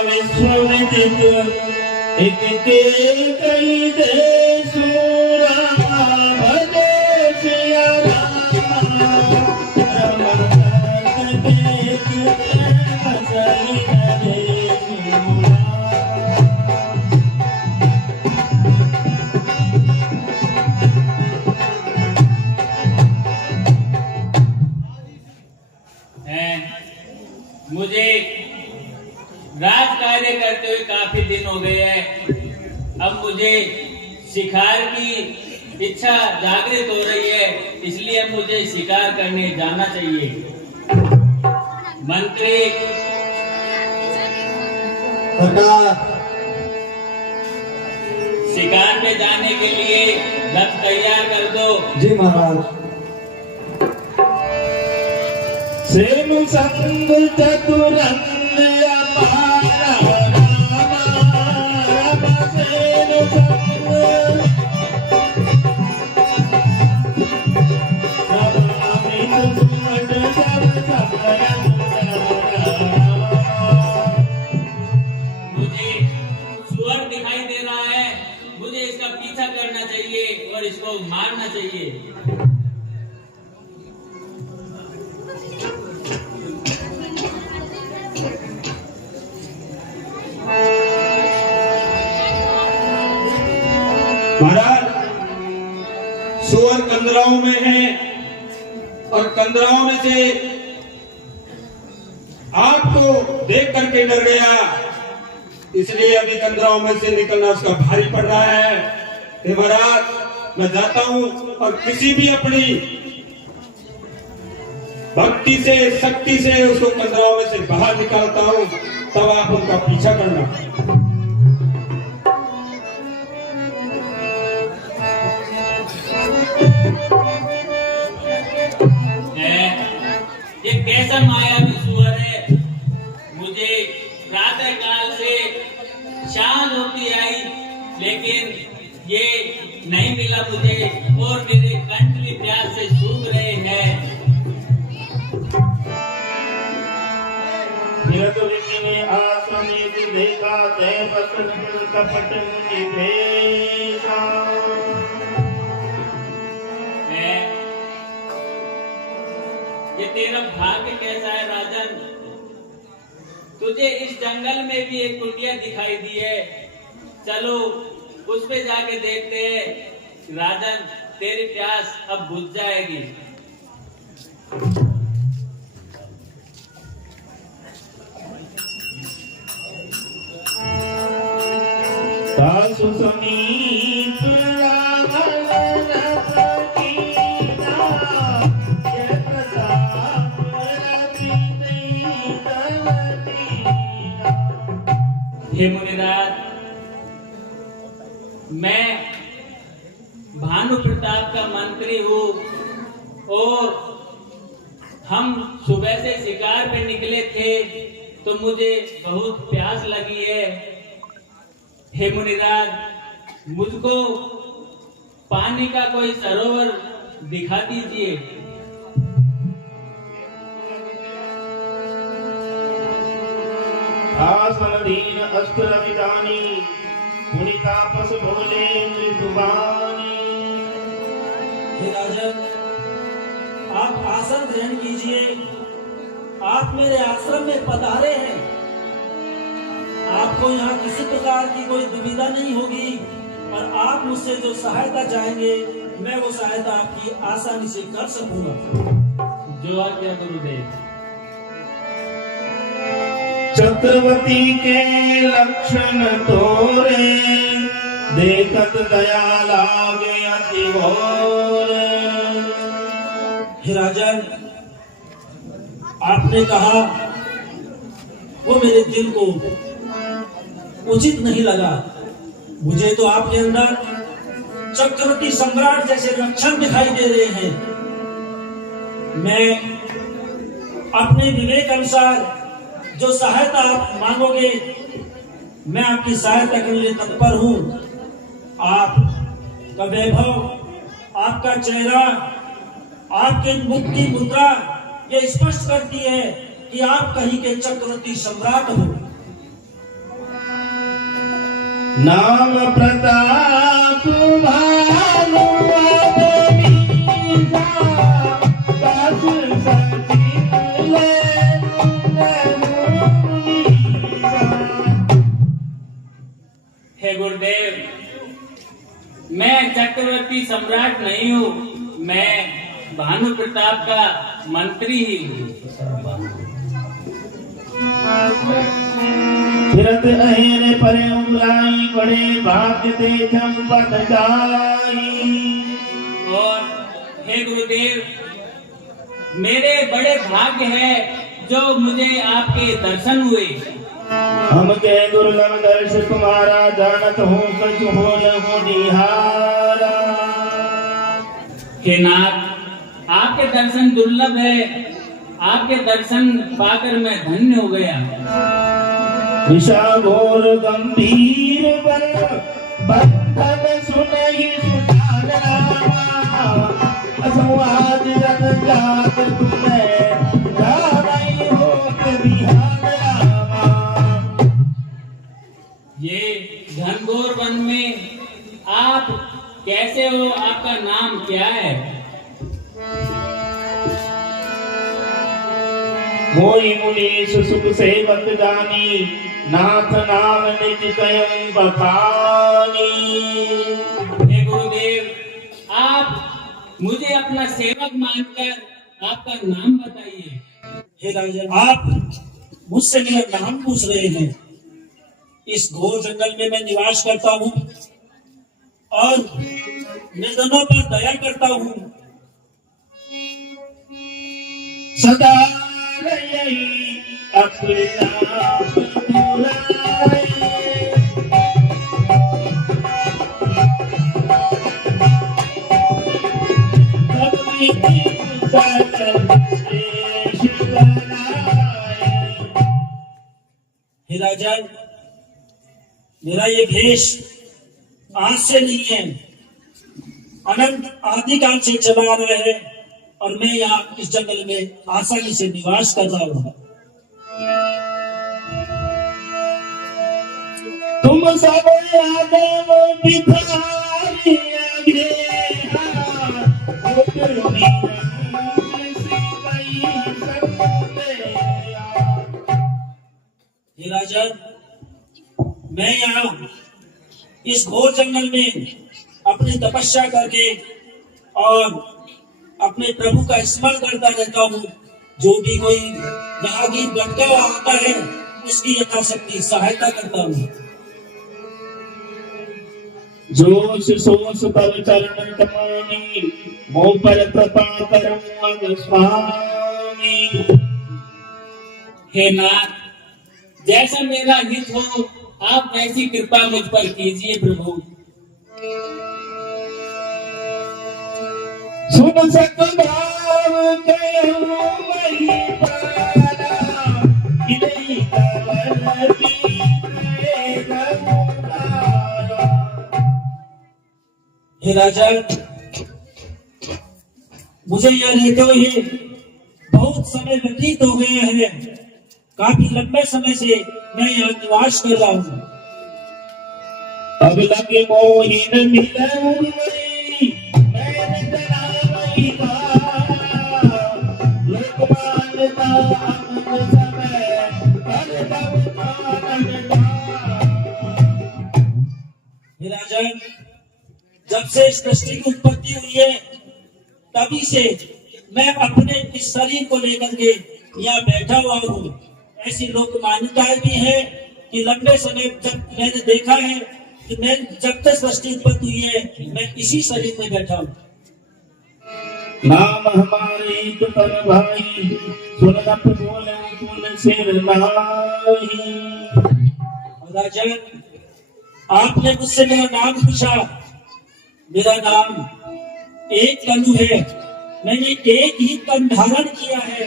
विश्वविदित एक के कई देशूरा भजे सिया राम रमन एक हसई देशूरा। मुझे राज कार्य करते हुए काफी दिन हो गए हैं। अब मुझे शिकार की इच्छा जागृत हो रही है, इसलिए अब मुझे शिकार करने जाना चाहिए। मंत्री शिकार में जाने के लिए रथ तैयार कर दो। जी महाराज। सेनु संग चतुरंग अपारा रामा रामा सेनु संग अमित सुमट सब सबरंग। मुझे सुअर दिखाई दे रहा है, मुझे इसका पीछा करना चाहिए और इसको मारना चाहिए। महाराज, सुअर कंदराओं में है और कंदराओं में से आपको देख करके डर गया, इसलिए अभी कंदराओं में से निकलना उसका भारी पड़ रहा है। हे महाराज, मैं जाता हूं और किसी भी अपनी भक्ति से शक्ति से उसको कंदराओं में से बाहर निकालता हूं, तब आप उनका पीछा करना। ये कैसा मायावी सुअर है। मुझे प्रातः काल से शाम होती आई, लेकिन ये नहीं मिला मुझे और मेरे कंठ भी प्यास से सूख रहे हैं। देखा तय बसन कपट मुनि भेषा। ये तेरा भाग्य कैसा है राजन, तुझे इस जंगल में भी एक कुटिया दिखाई दी है। चलो उस पे जाके देखते हैं। राजन, तेरी प्यास अब बुझ जाएगी। तासु समीप रावण रथ कीना, जय प्रताप रवि तव दीना। हे मुनिराज, मैं भानु प्रताप का मंत्री हूँ और हम सुबह से शिकार पे निकले थे तो मुझे बहुत प्यास लगी है। हे मुनिराज, मुझको पानी का कोई सरोवर दिखा दीजिए। आसनदीन अस्त्र विदानी, मुनितापस बोले मृदुबानी। हे राजन, आप आसन ग्रहण कीजिए। आप मेरे आश्रम में पधारे हैं, आपको यहाँ किसी प्रकार की कोई दुविधा नहीं होगी और आप मुझसे जो सहायता चाहेंगे मैं वो सहायता आपकी आसानी से कर सकूंगा। जो आज्ञा गुरुदेव। चक्रवर्ती के लक्षण तोरे, देखत दया लागे अति घोर। हे राजन, आपने कहा वो मेरे दिल को उचित नहीं लगा। मुझे तो आपके अंदर चक्रवर्ती सम्राट जैसे लक्षण दिखाई दे रहे हैं। मैं अपने विवेक अनुसार जो सहायता आप मांगोगे मैं आपकी सहायता करने के लिए तत्पर हूँ। आपका वैभव, आपका चेहरा, आपके मुख की मुद्रा ये स्पष्ट करती है कि आप कहीं के चक्रवर्ती सम्राट हो। नाम प्रताप भानु अवनीता, दास सचित ले नरुनीसा। हे गुरुदेव, मैं चक्रवर्ती सम्राट नहीं हूँ, मैं भानु प्रताप का मंत्री ही हूँ। फिरत अहिर परे उमराई, बड़े भाग्य ते चंपत जाई। और हे गुरुदेव, मेरे बड़े भाग्य है जो मुझे आपके दर्शन हुए। हम के दुर्लभ दर्श तुम्हारा, जानत हूँ सच हो निहारा। हे नाथ, आपके दर्शन दुर्लभ है, आपके दर्शन पाकर मैं धन्य हो गया। निशा घोर गंभीर बर बंधन सुनहि सुजान रामा, असंवाद जन जात तुम्हें रावई होत बिहान रामा। ये घनघोर वन में आप कैसे हो, आपका नाम क्या है? मोहि मुनीश सुख सेवक जानी, नाथ नाम निज कयं बखानी। हे गुरुदेव, आप मुझे अपना सेवक मानकर आपका नाम बताइए। हे राजन, आप मुझसे मेरा नाम पूछ रहे हैं। इस घोर जंगल में मैं निवास करता हूँ और निर्धनों पर दया करता हूँ। सदा रही अपना दुलारे, कभी सचल शेष बनाए। हे राजन, मेरा ये भेष आज से नहीं है, अनंत आदिकाल से चला रहा है और मैं यहाँ इस जंगल में आसानी से निवास कर रहा हूँ। तुम सब आदम बिठारी अग्रेहा, हे राजन, मैं यहाँ इस घोर जंगल में अपनी तपस्या करके और अपने प्रभु का स्मरण करता रहता हूँ। जो भी कोई राहगीर भटका हुआ आता है उसकी यथाशक्ति सहायता करता हूँ। जोश सोस पल चरण तमानी, मोह पर कृपा करम अग स्वामी। हे नाथ, जैसा मेरा हित हो आप वैसी कृपा मुझ पर कीजिए प्रभु। सुन सक भाव कहूँ वही पारा, इन्हीं कवन पीते रघुनारा। हे राजा, मुझे यह रहते हुए बहुत समय व्यतीत हो गए हैं। काफी लंबे समय से मैं यहाँ निवास कर रहा हूँ। अब लगे मोहिन मिलन गई, मैंने जना वही पारा। लोक मानता अमन समय, कर दब आनंद पारा। हे राजा, जब से इस सृष्टि की उत्पत्ति हुई है तभी से मैं अपने इस शरीर को लेकर के यहाँ बैठा हुआ हूँ। ऐसी लोक मान्यताएं भी है कि लंबे समय जब मैंने देखा है कि मैं जब तक सृष्टि उत्पत्ति हुई है मैं इसी शरीर में बैठा हूँ। नाम हमारे तन भाई, सुनत बोले कुल सिर नाही। राजन, आपने मुझसे मेरा नाम पूछा। मेरा नाम एक तनु है। मैंने एक ही तन धारण किया है,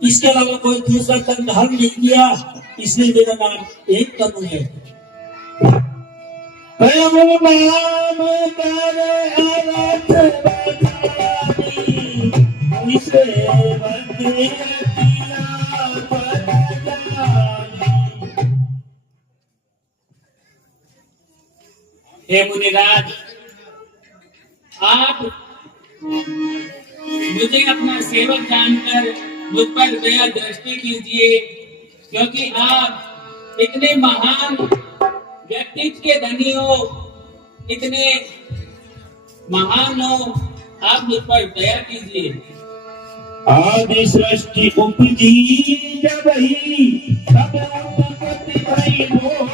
इसके अलावा कोई दूसरा तन धारण नहीं किया, इसलिए मेरा नाम एक तनु है। प्रभु नाम कर अरथ बधाई, इसे बंदे किया पद जाई। हे मुनिराज, आप मुझे अपना सेवक जानकर मुझ पर दया दृष्टि कीजिए, क्योंकि आप इतने महान व्यक्तित्व के धनी हो, इतने महान हो, आप मुझ पर दया कीजिए। आदि सृष्टि उपजी जब ही तब उत्पत्ति भई हो,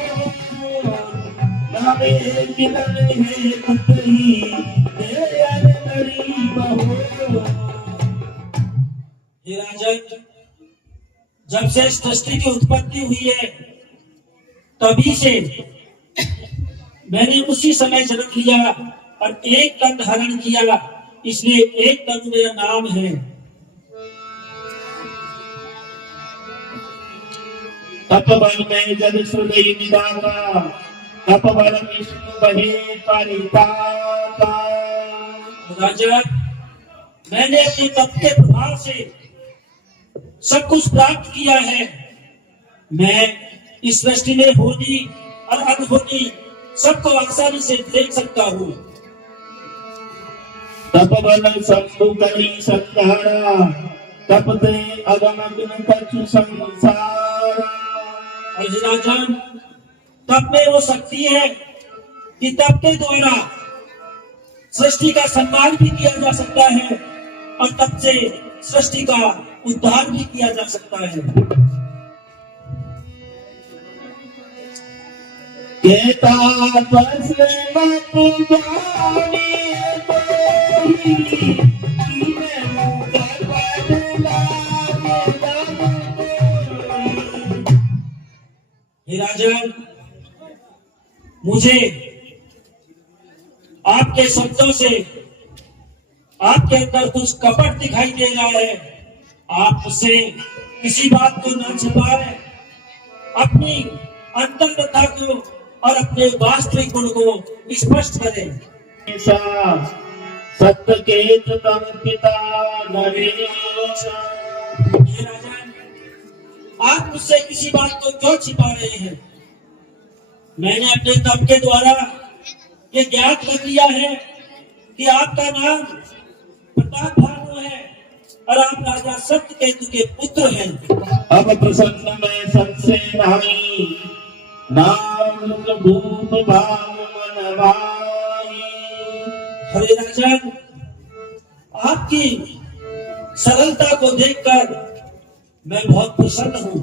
नामे किरण है पुत्री दयाल करी बहो। हे राजन, जब से सृष्टि की उत्पत्ति हुई है तभी से मैंने उसी समय जन्म लिया और एक तन धारण किया, इसलिए एक तन मेरा नाम है। तपबल में जग सुदय निदाता, तपबल विष्णु बहे परिताता। राजा, मैंने अपने तप के प्रभाव से सब कुछ प्राप्त किया है। मैं इस सृष्टि में होनी और अनहोनी सबको आसानी से देख सकता हूँ। तपबल शंभु करी संहारा, तपते अगम बिन कछु संसारा। और राजन, तप में वो शक्ति है कि तप के द्वारा सृष्टि का सम्मान भी किया जा सकता है और तप से सृष्टि का उद्धार भी किया जा सकता है। केता बस मत जाने कोई, कीने मुकर बदला हे राजन, मुझे आपके शब्दों से आपके अंदर कुछ कपट दिखाई दे रहा है। आप मुझसे किसी बात को न छिपाए, अपनी अंतर्गता को और अपने वास्तविक गुण को स्पष्ट करें। सत्य के तम पिता नरेश। हे राजन, आप मुझसे किसी बात को क्यों छिपा रहे हैं? मैंने अपने तप के द्वारा ये ज्ञात कर दिया है कि आपका नाम प्रताप भानु है और आप राजा सत्यकेतु के पुत्र हैं। अब प्रसन्न में संशय नहीं, नाम भूप भाव मन भाई। हरे राजन, आपकी सरलता को देखकर मैं बहुत प्रसन्न हूँ।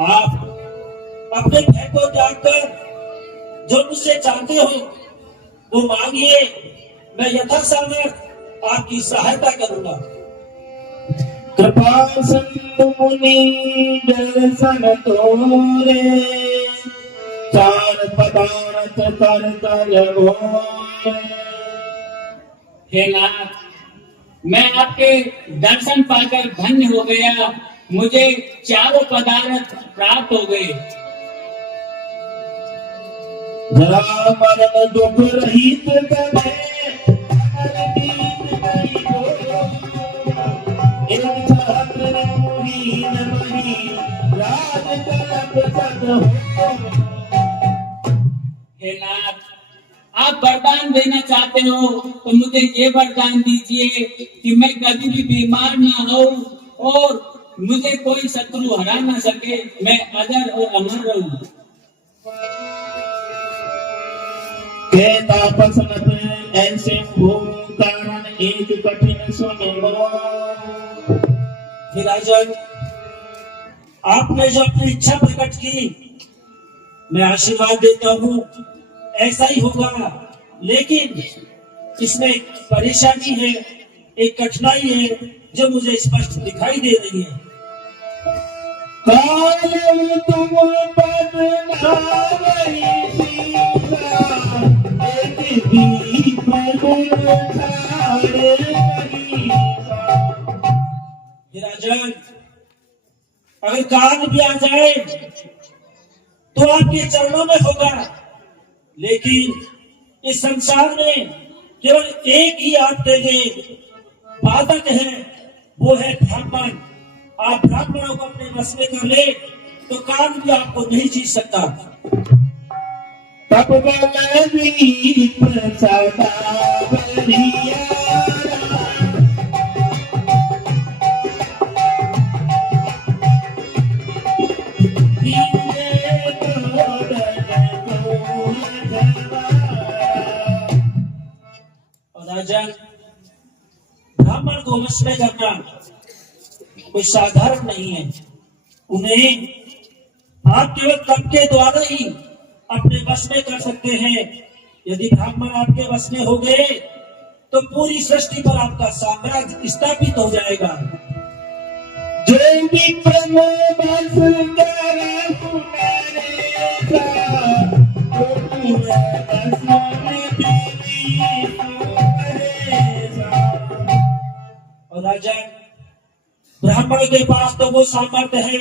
आप अपने भय को त्याग कर जो मुझसे चाहते हो वो मांगिए, मैं यथासामर्थ आपकी सहायता करूंगा। कृपा सिंधु मुनि दर्शन तोरे, चार पदार्थ कर कर मोरे। हे नाथ, मैं आपके दर्शन पाकर धन्य हो गया, मुझे चारों पदार्थ प्राप्त हो गए। जरा मरण दुख रहित करे, अमर दीन नहीं हो, एक छत्र मुहीन मही, राज कलप सद हो। हे नाथ, आप वरदान देना चाहते हो तो मुझे ये वरदान दीजिए कि मैं कभी भी बीमार ना हो और मुझे कोई शत्रु हरा ना सके, मैं अजर और अमर रहूं। के तापस मत ऐसे हो, कारण एक कठिन सुने हो। हे राजन, आपने जो अपनी इच्छा प्रकट की, मैं आशीर्वाद देता हूँ ऐसा ही होगा, लेकिन इसमें परेशानी है, एक कठिनाई है जो मुझे स्पष्ट दिखाई दे रही है। काल तुम पद नावई सीता, एक भी पद छाड़े नहीं। हे राजन, अगर काल भी आ जाए तो आपके चरणों में होगा, लेकिन इस संसार में केवल एक ही आपके लिए बाधक है, वो है ब्राह्मण। आप ब्राह्मणों को अपने बस में कर ले तो काल भी आपको नहीं जीत सकता। तप बल दीप सदा बलिया राजन, ब्राह्मण को वश में करना कोई साधारण नहीं है। उन्हें आप केवल तप के द्वारा ही अपने वश में कर सकते हैं। यदि ब्राह्मण आपके वश में हो गए तो पूरी सृष्टि पर आपका साम्राज्य स्थापित हो जाएगा। जय विप्र बस कर और राजा, ब्राह्मण के पास तो वो सामर्थ्य है,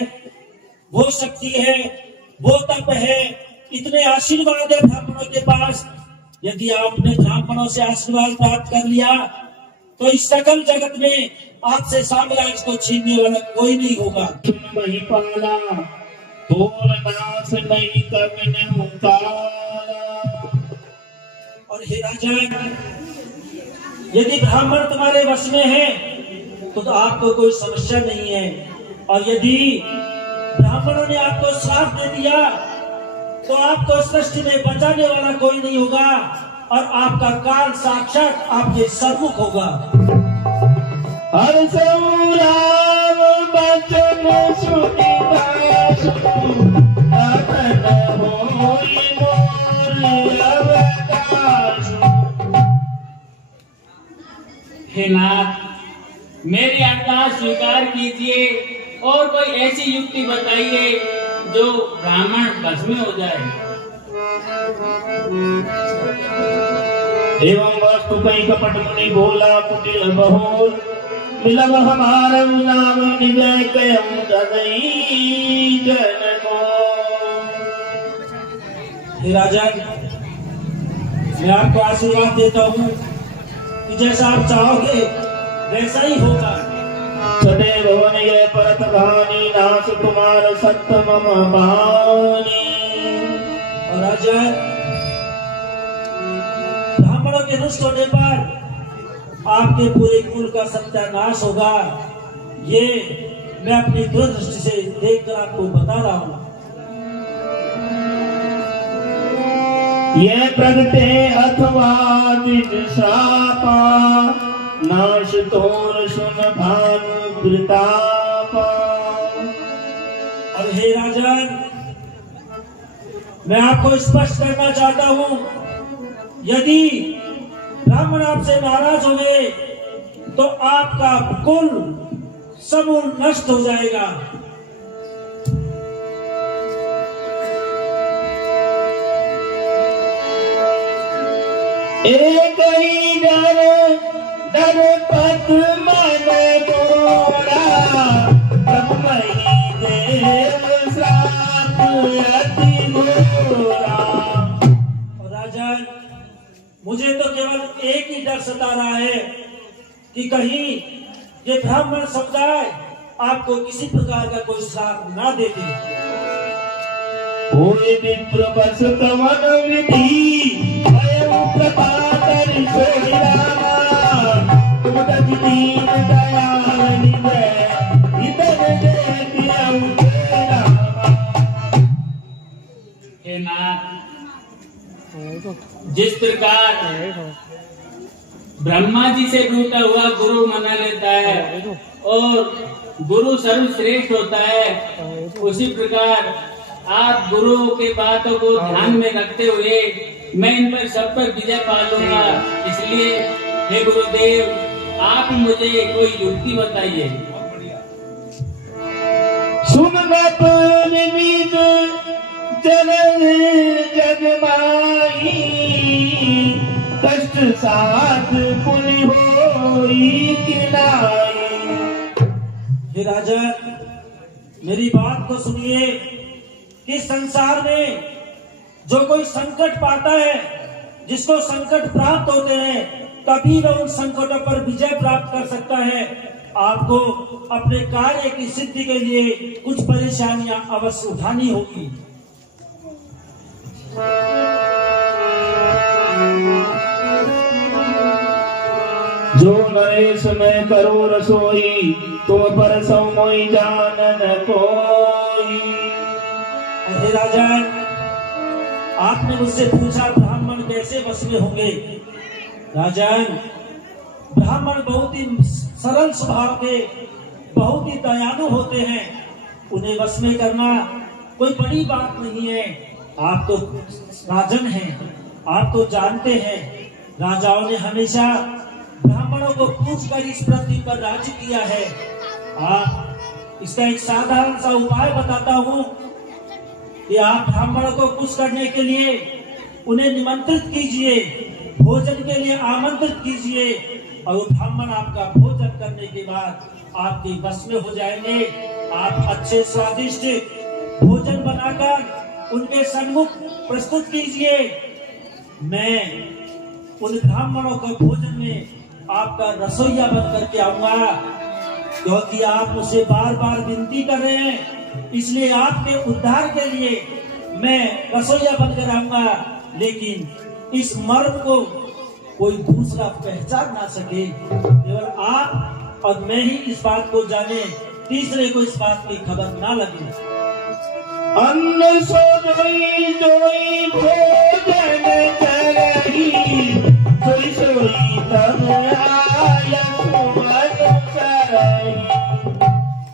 वो शक्ति है, वो तप है, इतने आशीर्वाद है ब्राह्मणों के पास। यदि आपने ब्राह्मणों से आशीर्वाद प्राप्त कर लिया तो इस सकल जगत में आपसे साम्राज्य को छीनने वाला कोई नहीं होगा। वही पाला तोर नाश नहीं कवने मुकाला। और हे राजा, यदि ब्राह्मण तुम्हारे वश में है तो आपको कोई समस्या नहीं है, और यदि ब्राह्मणों ने आपको श्राप दे दिया तो आपको सृष्टि में बचाने वाला कोई नहीं होगा, और आपका काल साक्षात आपके सम्मुख होगा। हर राम बचन सुनिता होई मोर अवकाश। हे नाथ, मेरी आज्ञा स्वीकार कीजिए और कोई ऐसी युक्ति बताइए जो ब्राह्मण बस में हो जाए। एवं वस्तु कई कपट मुनि बोला कुटिल बहुल मिलब हमारा नाम निजय कयम जगई जन को। हे राजा, मैं आपको आशीर्वाद देता हूँ कि जैसा आप चाहोगे वैसा ही होगा। सदैव वनय परत भानी नास कुमार सत्य मम पानी। और राजा, ब्राह्मणों के रुष्ट होने पर आपके पूरे कुल का सत्यानाश होगा। ये मैं अपनी दूरदृष्टि से देखकर आपको बता रहा हूँ। ये प्रगटे अथवा दिन श्रापा नाश तोर सुन भानु प्रतापा। और हे राजन, मैं आपको स्पष्ट करना चाहता हूँ, यदि ब्राह्मण आपसे नाराज हो गए तो आपका कुल समूल नष्ट हो जाएगा। एक ही डर डर पत मन तोड़ा ब्रह्मणि देव श्राप अति घोरा। राजन, मुझे तो केवल एक ही डर सता रहा है कि कहीं ये ब्राह्मण समुदाय आपको किसी प्रकार का कोई श्राप ना दे दे। ओए विप्र बस तवन विधि भयउ प्रपातर सोहि रामा। तुम तज दीन दयाल निवै इतर देखियउ रामा। हे नाथ, जिस प्रकार ब्रह्मा जी से रूठा हुआ गुरु मना लेता है और गुरु सर्वश्रेष्ठ होता है, उसी प्रकार आप गुरु के बातों को ध्यान में रखते हुए मैं इन पर सब पर विजय पा लूंगा। इसलिए हे गुरुदेव, आप मुझे कोई युक्ति बताइए। सुन निमित जनन जग माही कष्ट साथ पुनि होई किनाई। हे राजा, मेरी बात को सुनिए। इस संसार में जो कोई संकट पाता है, जिसको संकट प्राप्त होते हैं, तभी वह उन संकटों पर विजय प्राप्त कर सकता है। आपको अपने कार्य की सिद्धि के लिए कुछ परेशानियां अवश्य उठानी होगी। नरेश मैं करो रसोई, तुम पर सो मोई जानन कोई। अरे राजन, आपने मुझसे पूछा ब्राह्मण कैसे वश में होंगे। राजन, ब्राह्मण बहुत ही सरल स्वभाव के, बहुत ही दयालु होते हैं। उन्हें वश में करना कोई बड़ी बात नहीं है। आप तो राजन हैं, आप तो जानते हैं राजाओं ने हमेशा ब्राह्मणों को पूछकर इस पृथ्वी पर राज्य किया है। आप इसका एक साधारण सा उपाय बताता हूँ कि आप ब्राह्मणों को खुश करने के लिए उन्हें निमंत्रित कीजिए, भोजन के लिए आमंत्रित कीजिए, और वो ब्राह्मण आपका भोजन करने के बाद आपके वश में हो जाएंगे। आप अच्छे स्वादिष्ट भोजन बनाकर उनके सम्मुख प्रस्तुत कीजिए। मैं उन ब्राह्मणों का भोजन में आपका रसोइया बन करके आऊंगा, क्योंकि आप मुझसे बार बार विनती कर रहे हैं, इसलिए आपके उद्धार के लिए मैं रसोइया बनकर आऊंगा। लेकिन इस मर्म को कोई दूसरा पहचान ना सके, केवल आप और मैं ही इस बात को जाने, तीसरे को इस बात की खबर ना लगे। अन्न सो जोई जोई भोजन करही, सोई सोई तब आया सुमन करही।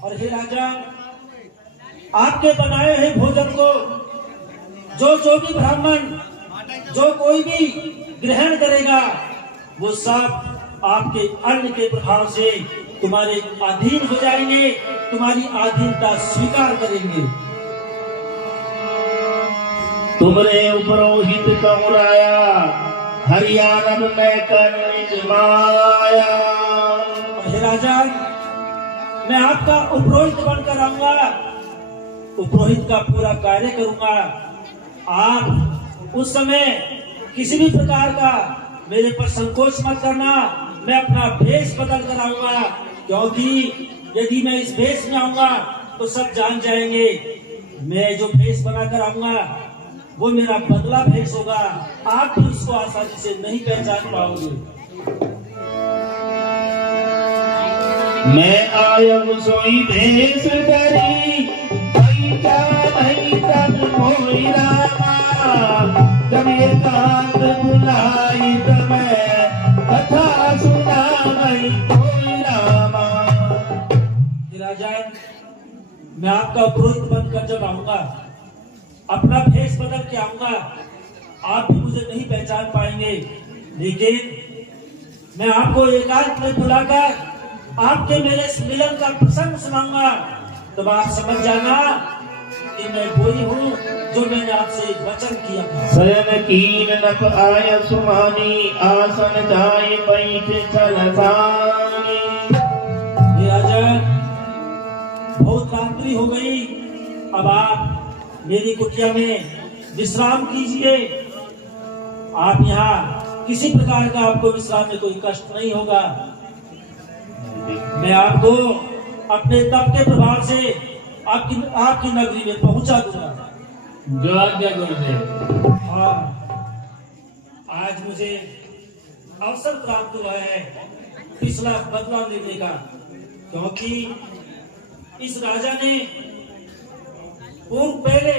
और हे राजा, आपके बनाए हुए भोजन को जो भी ब्राह्मण, जो कोई भी ग्रहण करेगा, वो सब आपके अन्न के प्रभाव से तुम्हारे अधीन हो जाएंगे, तुम्हारी अधीनता स्वीकार करेंगे। तुमरे उपरोहित कहराया, हरियाणा में कर निज माया। हे राजा, मैं आपका उपरोहित बनकर आऊंगा, उपरोहित का पूरा कार्य करूंगा। आप उस समय किसी भी प्रकार का मेरे पर संकोच मत करना। मैं अपना भेष बदल कर आऊंगा, क्योंकि यदि मैं इस भेष में आऊंगा तो सब जान जाएंगे मैं जो भेष बनाकर आऊंगा वो मेरा बदला भेष होगा। आप भी उसको आसानी से नहीं पहचान पाओगे। मैं आयब सोई भेष धरी, नहीं तब मोई रामा। जब एकांत बुलाई तब मैं कथा सुना नहीं कोई रामा। राजा, मैं आपका उपरोहित बनकर जब आऊंगा, अपना भेष बदल के आऊंगा, आप भी मुझे नहीं पहचान पाएंगे। लेकिन मैं आपको एकांत में बुलाकर आपके मेरे इस मिलन का प्रसंग सुनाऊंगा, तब आप समझ जाना कि मैं वही हूँ जो मैंने आपसे वचन किया था। शरण कीन नप आय सुमानी, आसन जाय बैठ चलसानी। राजा, बहुत रात्रि हो गई, अब आप मेरी कुटिया में विश्राम कीजिए। आप यहाँ किसी प्रकार का आपको विश्राम में कोई कष्ट नहीं होगा। मैं आपको अपने तप के प्रभाव से आपकी नगरी में पहुंचा दूंगा। जो आज्ञा गुरुदेव। हाँ, आज मुझे अवसर प्राप्त हुआ है पिछला बदला लेने का, क्योंकि इस राजा ने पूर्व पहले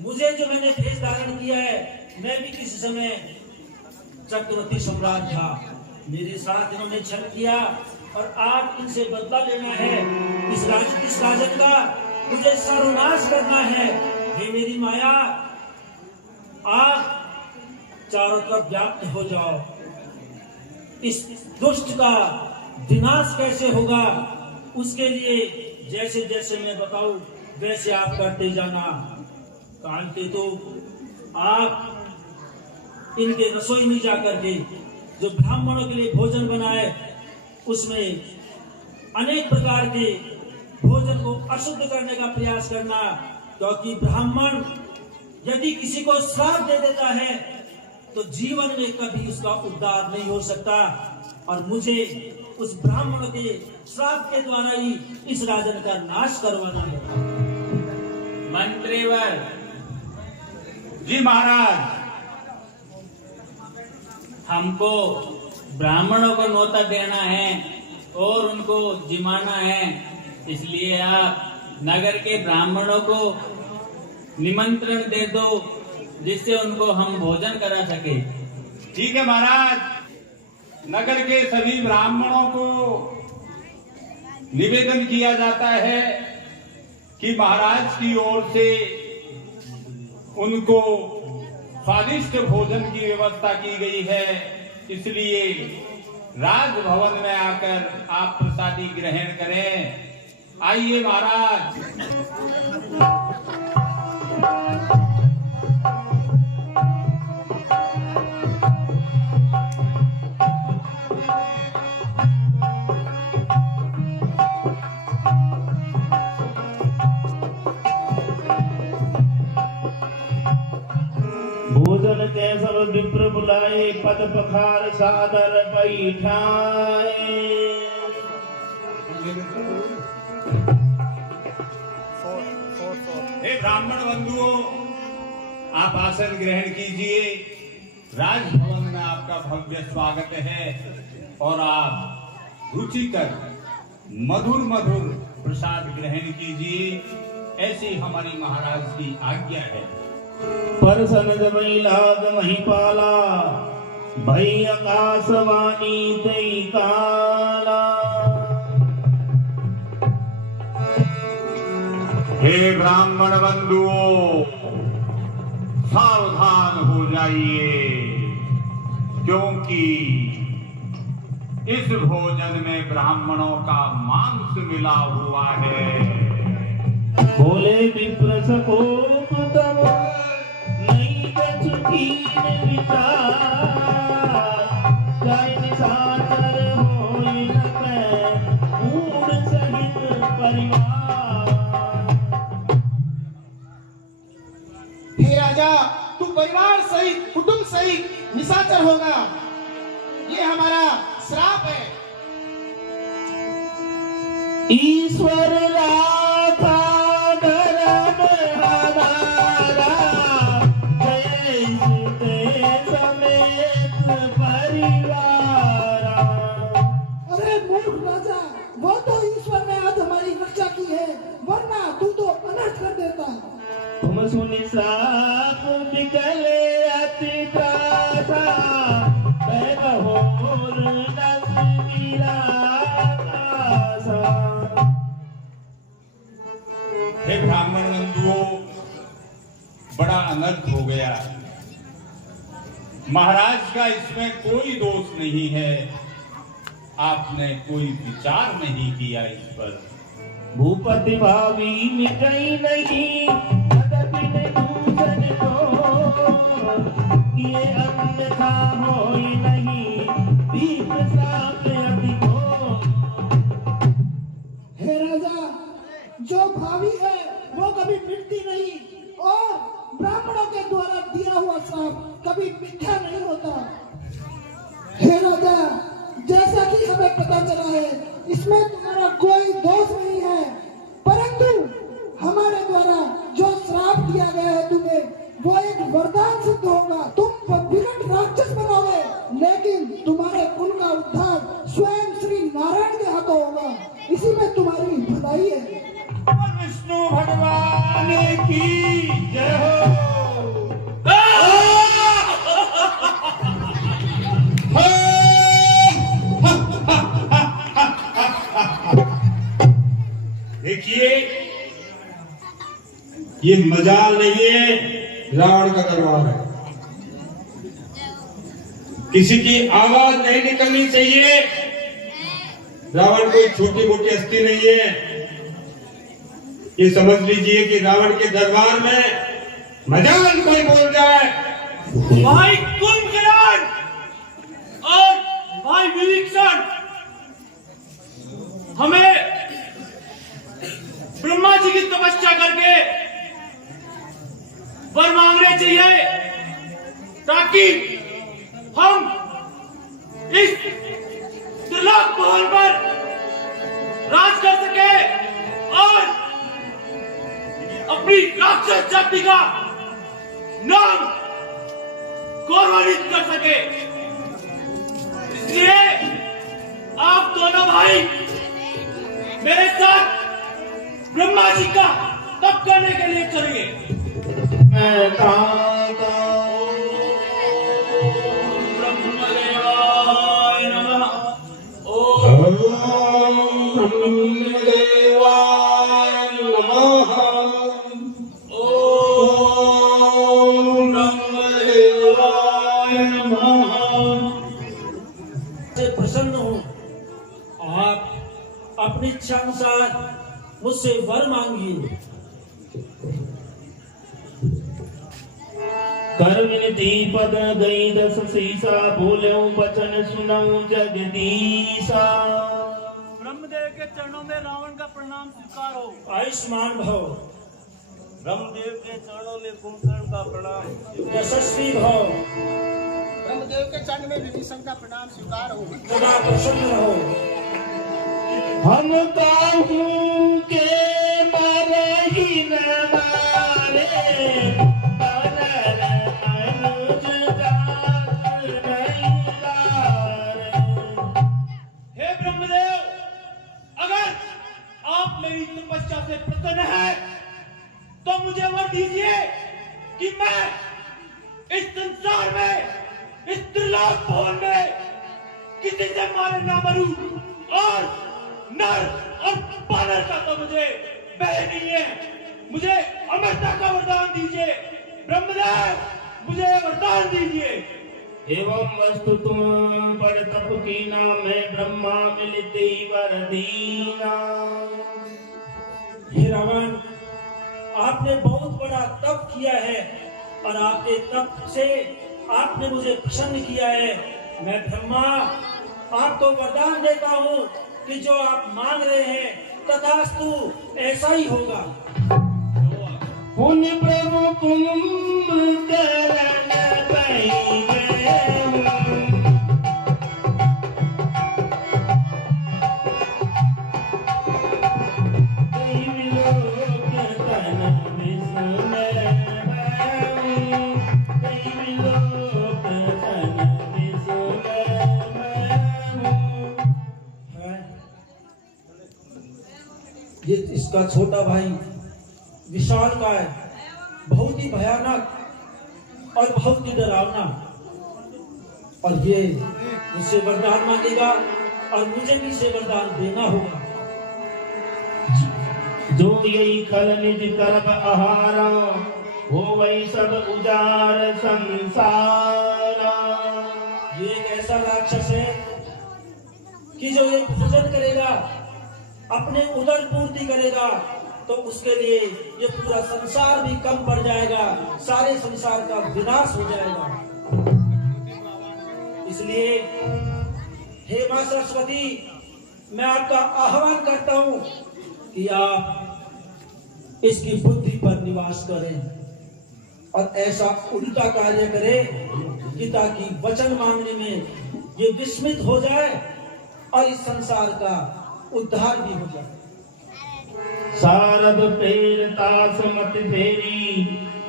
मुझे जो मैंने भेष धारण किया है, मैं भी किसी समय चक्रवर्ती सम्राट था, मेरे साथ इन्होंने छल किया और आज इनसे बदला लेना है। इस राजन का मुझे सर्वनाश करना है। हे मेरी माया, आप चारों तरफ व्याप्त हो जाओ। इस दुष्ट का विनाश कैसे होगा, उसके लिए जैसे जैसे मैं बताऊं वैसे आप करते जाना। कांते तो आप इनके रसोई में जाकर के जो ब्राह्मणों के लिए भोजन बनाए, उसमें अनेक प्रकार के भोजन को अशुद्ध करने का प्रयास करना, क्योंकि ब्राह्मण यदि किसी को श्राप दे देता है तो जीवन में कभी उसका उद्धार नहीं हो सकता, और मुझे उस ब्राह्मण के श्राप के द्वारा ही इस राजन का नाश करवाना है। मंत्रीवर जी महाराज, हमको ब्राह्मणों को न्योता देना है और उनको जिमाना है, इसलिए आप नगर के ब्राह्मणों को निमंत्रण दे दो जिससे उनको हम भोजन करा सके। ठीक है महाराज, नगर के सभी ब्राह्मणों को निवेदन किया जाता है कि महाराज की ओर से उनको स्वादिष्ट भोजन की व्यवस्था की गई है, इसलिए राजभवन में आकर आप प्रसादी ग्रहण करें। आइए महाराज। भोजन के सब विप्र बुलाए, पद पखार सादर बैठाए। हे ब्राह्मण बंधुओं, आप आसन ग्रहण कीजिए। राजभवन में आपका भव्य स्वागत है और आप रुचिकर मधुर मधुर प्रसाद ग्रहण कीजिए, ऐसी हमारी महाराज की आज्ञा है। परसन जबई लाग महिपाला, भई आकाशवाणी तेई काला। हे ब्राह्मण बंधुओं, सावधान हो जाइए, क्योंकि इस भोजन में ब्राह्मणों का मांस मिला हुआ है। बोले विप्र सकोप तब नहीं बचुकीन विचार, चाहे निशाचर होई न पै, ऊन सहित परिवार। हे राजा, तू परिवार सहित कुटुंब सहित निशाचर होगा, ये हमारा श्राप है। ईश्वर राधा धर्म हमारा, जय सुते समेत परिवार। अरे मूर्ख राजा, वो तो ईश्वर ने आज हमारी रक्षा की है, वरना तू तो अनर्थ कर देता। तुम सुनि साप निकले अति त्रासा, मैं बहोर नस विरासा। हे ब्राह्मण बंधुओं, बड़ा अनर्थ हो गया। महाराज का इसमें कोई दोष नहीं है, आपने कोई विचार नहीं किया इस पर। भूपति भावी मिटई नहीं, तदपि ने दूषण को, ये अन्यथा होई नहीं, दीप साप अति को। हे राजा, जो भावी है वो कभी मिटती नहीं, और ब्राह्मणों के द्वारा दिया हुआ श्राप कभी मिथ्या नहीं होता। हे राजा, जैसा कि हमें पता चला है, इसमें तुम्हारा कोई दोष नहीं है, परंतु हमारे द्वारा जो श्राप दिया गया है तुम्हें, वो एक वरदान सिद्ध होगा। तुम विकट राक्षस बनोगे, लेकिन तुम्हारे कुल का उद्धार स्वयं श्री नारायण के हाथों होगा। इसी में तुम्हारी भलाई है। विष्णु भगवान की जय हो। देखिए, ये मजाल नहीं है, रावण का दरबार है। किसी की आवाज नहीं निकलनी चाहिए। रावण कोई छोटी मोटी हस्ती नहीं है। ये समझ लीजिए कि रावण के दरबार में मजाल कोई बोल जाए, भाई कुंभकर्ण और भाई विभीषण, हमें ब्रह्मा जी की तपस्या करके वर मांगने चाहिए, ताकि हम इस त्रिलोक भवन पर राज कर सके और अपनी राक्षस जाति का नाम गौरवान्वित कर सके। इसलिए ताता। ब्रह्मदेवाय नमः। ओम ब्रह्मदेवाय नमः। ओम ब्रह्मदेवाय नमः। से प्रसन्न हो, आप अपनी इच्छा अनुसार मुझसे वर मांगिए। कर विनती पद गई दस सीसा, बोलो वचन सुनऊ जगदीशा। ब्रह्मदेव के चरणों में रावण का प्रणाम स्वीकार हो। आयुष्मान भव, ब्रह्मदेव के चरणों में कुंभकर्ण का प्रणाम। यशस्वी भव, ब्रह्मदेव के चरण में विभीषण का प्रणाम स्वीकार हो। सदा प्रसन्न रहो। हम काहू के मरही न मारे, बनर अनुज जात नहीं लारे। हे ब्रह्मदेव, अगर आप मेरी तपस्या से प्रसन्न हैं, तो मुझे वर दीजिए कि मैं इस संसार में, इस त्रिलोक भवन में किसी से मारे ना मरूं, और नर और बानर का तो मुझे भय नहीं है। मुझे अमरता का वरदान दीजिए ब्रह्मदेव, मुझे वरदान दीजिए। एवं वस्तु तुम पढ़ तप कीना, मैं ब्रह्मा मिलते वर दीना। हे रावण, आपने बहुत बड़ा तप किया है और आपके तप से आपने मुझे प्रसन्न किया है। मैं ब्रह्मा आपको वरदान देता हूँ कि जो आप मांग रहे हैं तथास्तु ऐसा ही होगा। पुण्य प्रभु कुंभकर्ण पईगे, दैवलोक तन विस्मय, दैवलोक तन विस्मय। ये इसका छोटा भाई विशाल का है, बहुत ही भयानक और बहुत ही डरावना, और ये मुझसे वरदान मांगेगा और मुझे भी इसे वरदान देना होगा। जो यही खल निज कर्म आहारा, हो वही सब उजार संसारा। ये एक ऐसा राक्षस है कि जो ये भोजन करेगा, अपने उदर पूर्ति करेगा, तो उसके लिए ये पूरा संसार भी कम पड़ जाएगा, सारे संसार का विनाश हो जाएगा। इसलिए हे मां सरस्वती, मैं आपका आह्वान करता हूं कि आप इसकी बुद्धि पर निवास करें और ऐसा उल्टा कार्य करें कि ताकि वचन मांगने में ये विस्मित हो जाए और इस संसार का उद्धार भी हो जाए। सारद पेर तास मत फेरी,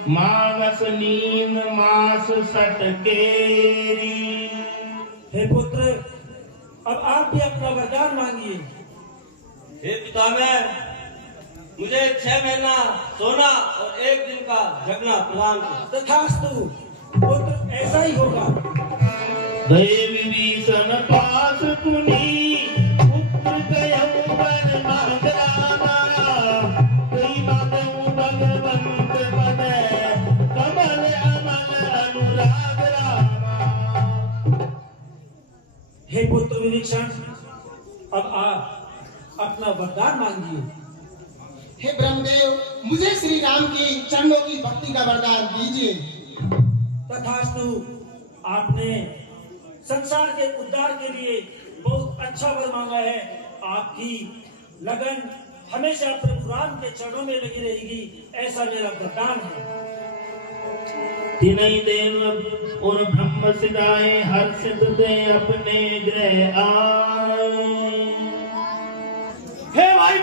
मानस नींद मास सटकेरी। हे पुत्र, अब आप भी अपना वरदान मांगिए। हे पितामह, मुझे 6 महीना सोना और 1 दिन का जगना प्रदान करें। तथास्तु पुत्र, ऐसा ही होगा। गए विभीषण पास पुनी, पुत्र गयऊ वन मांगरामा। कई मांगऊ भगवंत पद, कमल अमल अनुराग रामा। हे पुत्र विभीषण, अब आप अपना वरदान मांगिए। हे ब्रह्मदेव, मुझे श्री राम की चरणों की भक्ति का वरदान दीजिए। तथास्तु, आपने संसार के उद्धार के लिए बहुत अच्छा वर मांगा है। आपकी लगन हमेशा प्रभु राम के चरणों में लगी रहेगी, ऐसा मेरा वरदान है। तिनहि देव और ब्रह्म सिदाए, हर्षित दे अपने गृह आए। हे भाई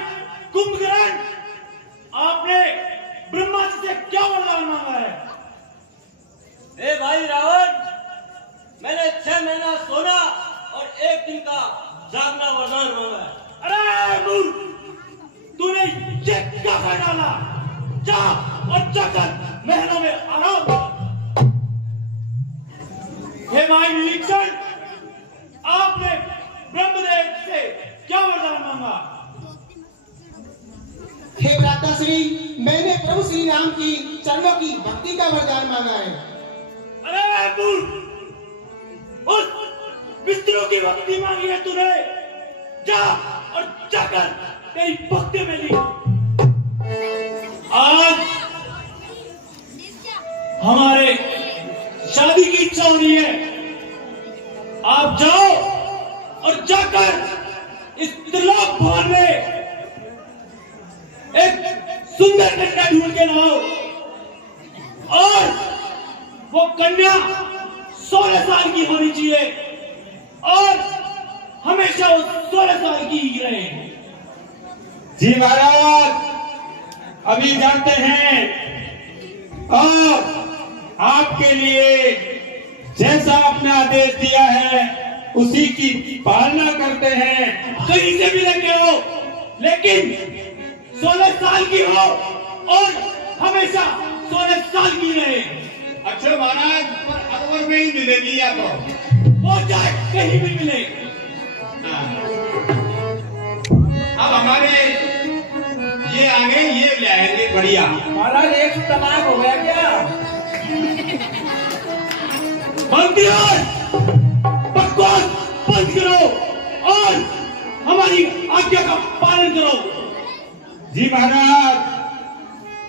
कुंभकर्ण, आपने ब्रह्मा जी से क्या वरदान मांगा है? हे भाई रावण, मैंने 6 महीना सोना और 1 दिन का जागना वरदान मांगा है। अरे मूर्ख, तूने ये क्या कर डाला? जा और जाकर महलों में आराम कर। हे माई निरीक्षण, आपने ब्रह्मदेव से क्या वरदान मांगा? हे भ्राताश्री, मैंने प्रभु श्री राम की चरणों की भक्ति का वरदान मांगा है। अरे मूर्ख, उस विष्णु की भक्ति मांगी है तूने, जा और जाकर तेरी भक्ति में ली। आज हमारे शादी की इच्छा हो रही है, आप जाओ और जाकर इस त्रिलोक भवन में एक सुंदर कन्या ढूंढ के लाओ और वो कन्या 16 साल की होनी चाहिए और हमेशा वो 16 साल की ही रहे। जी महाराज, अभी जाते हैं और आपके लिए जैसा आपने आदेश दिया है उसी की पालना करते हैं। कहीं से भी लेके हो, लेकिन 16 साल की हो और हमेशा 16 साल की रहे। अच्छा महाराज, पर अकबर में ही मिलेगी या तो वो चाहे कहीं भी मिले। अब हमारे ये आ गए, ये ले आएंगे बढ़िया। महाराज एक तलाक हो गया क्या? मंत्रियों, बकवास बंद करो और हमारी आज्ञा का पालन करो। जी महाराज,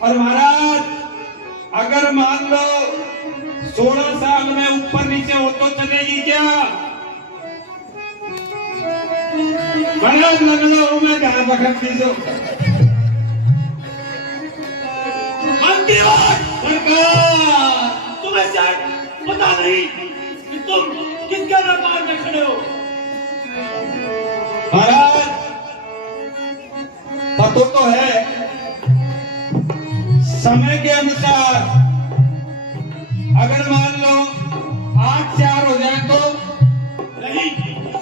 और महाराज अगर मान लो 16 साल में ऊपर नीचे हो तो चलेगी क्या? महाराज लंगड़ो में कहा बखत दीजो। मंत्रियों, सरकार, तुम्हें शायद पता नहीं कि तुम किसके दरबार में खड़े हो। महाराज पता तो है, समय के अनुसार अगर मान लो 8-4 हो जाए तो नहीं,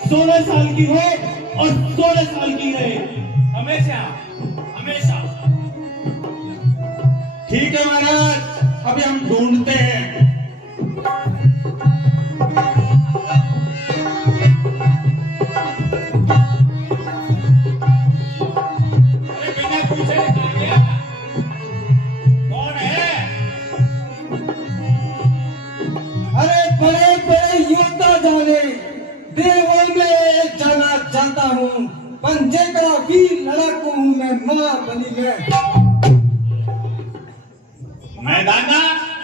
16 साल की हो और 16 साल की रहे, हमेशा हमेशा। ठीक है महाराज, अभी हम ढूंढते हैं। अरे बिना पूछे आ गया, कौन है? अरे बड़े बड़े योद्धा जाने, देवों में जाना चाहता हूँ, पंजे का वीर लड़ाकू हूँ मैं, मां बनी मैदाना,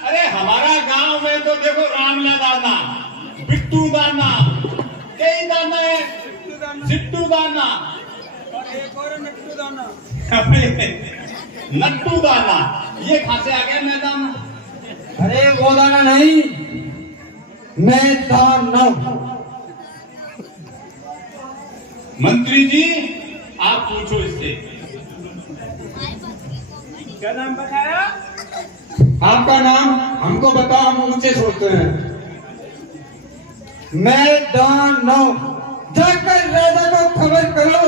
अरे हमारा गांव में तो देखो रामला दाना, बिट्टू दाना, कई दाना है, सिट्टू दाना और एक और नट्टू दाना। नट्टू दाना, ये कहां से आ गया मैदान? अरे वो दाना नहीं, मैं दानव। मंत्री जी आप पूछो इससे। क्या नाम बताया? आपका नाम हमको बताओ, हम ऊंचे सोचते हैं। मैं दानव, जाकर राजा को खबर करो,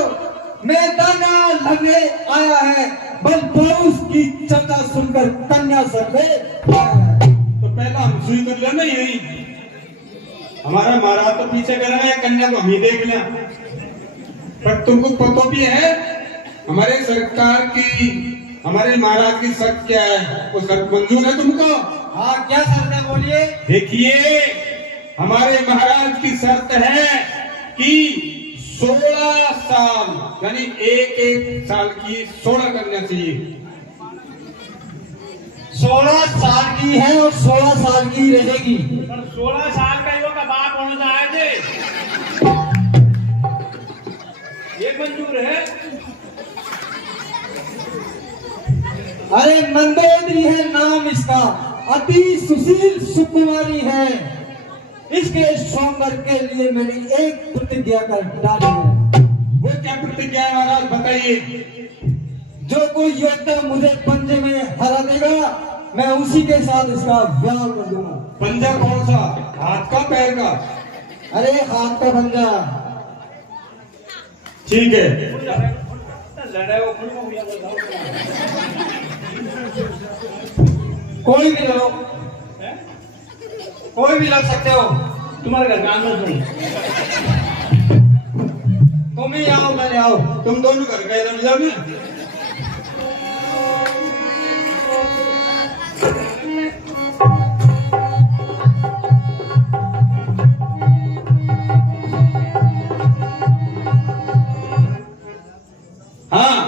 मैं दाना लगने आया है, बल बहुस की चर्चा सुनकर कन्या सर्वे। तो पहला हम सुई कर लेना यही, हमारा महाराज तो पीछे कर रहा है, कन्या को हम ही देख लें। पर तुमको पता भी है हमारे सरकार की, हमारे महाराज की शर्त क्या है? वो शर्त मंजूर है तुमको? हाँ क्या शर्त है बोलिए। देखिए हमारे महाराज की शर्त है कि 16 साल यानी एक साल की 16 कन्या चाहिए। 16 साल की है और 16 साल की रहेगी। 16 साल का युवक का बाप होने से आए थे, ये मंजूर है? अरे मंदोदरी है नाम इसका, अति सुशील सुकुमारी है, इसके सौंदर्य के लिए मैंने एक प्रतिज्ञा कर डाली है। वो क्या प्रतिज्ञा है महाराज, बताइए। जो कोई योद्धा मुझे पंजे में हरा देगा, मैं उसी के साथ इसका ब्याह कर दूंगा। पंजा कौन सा, हाथ का पैर का? अरे हाथ का पंजा। ठीक है। लड़ाई वो खुल हो गया, बताओ। कोई भी लो, कोई भी लग सकते हो। तुम्हारे घर का आंगन नहीं। तुम ही आओ, मैंने आओ। तुम दोनों घर गए मिल जाओगे। हाँ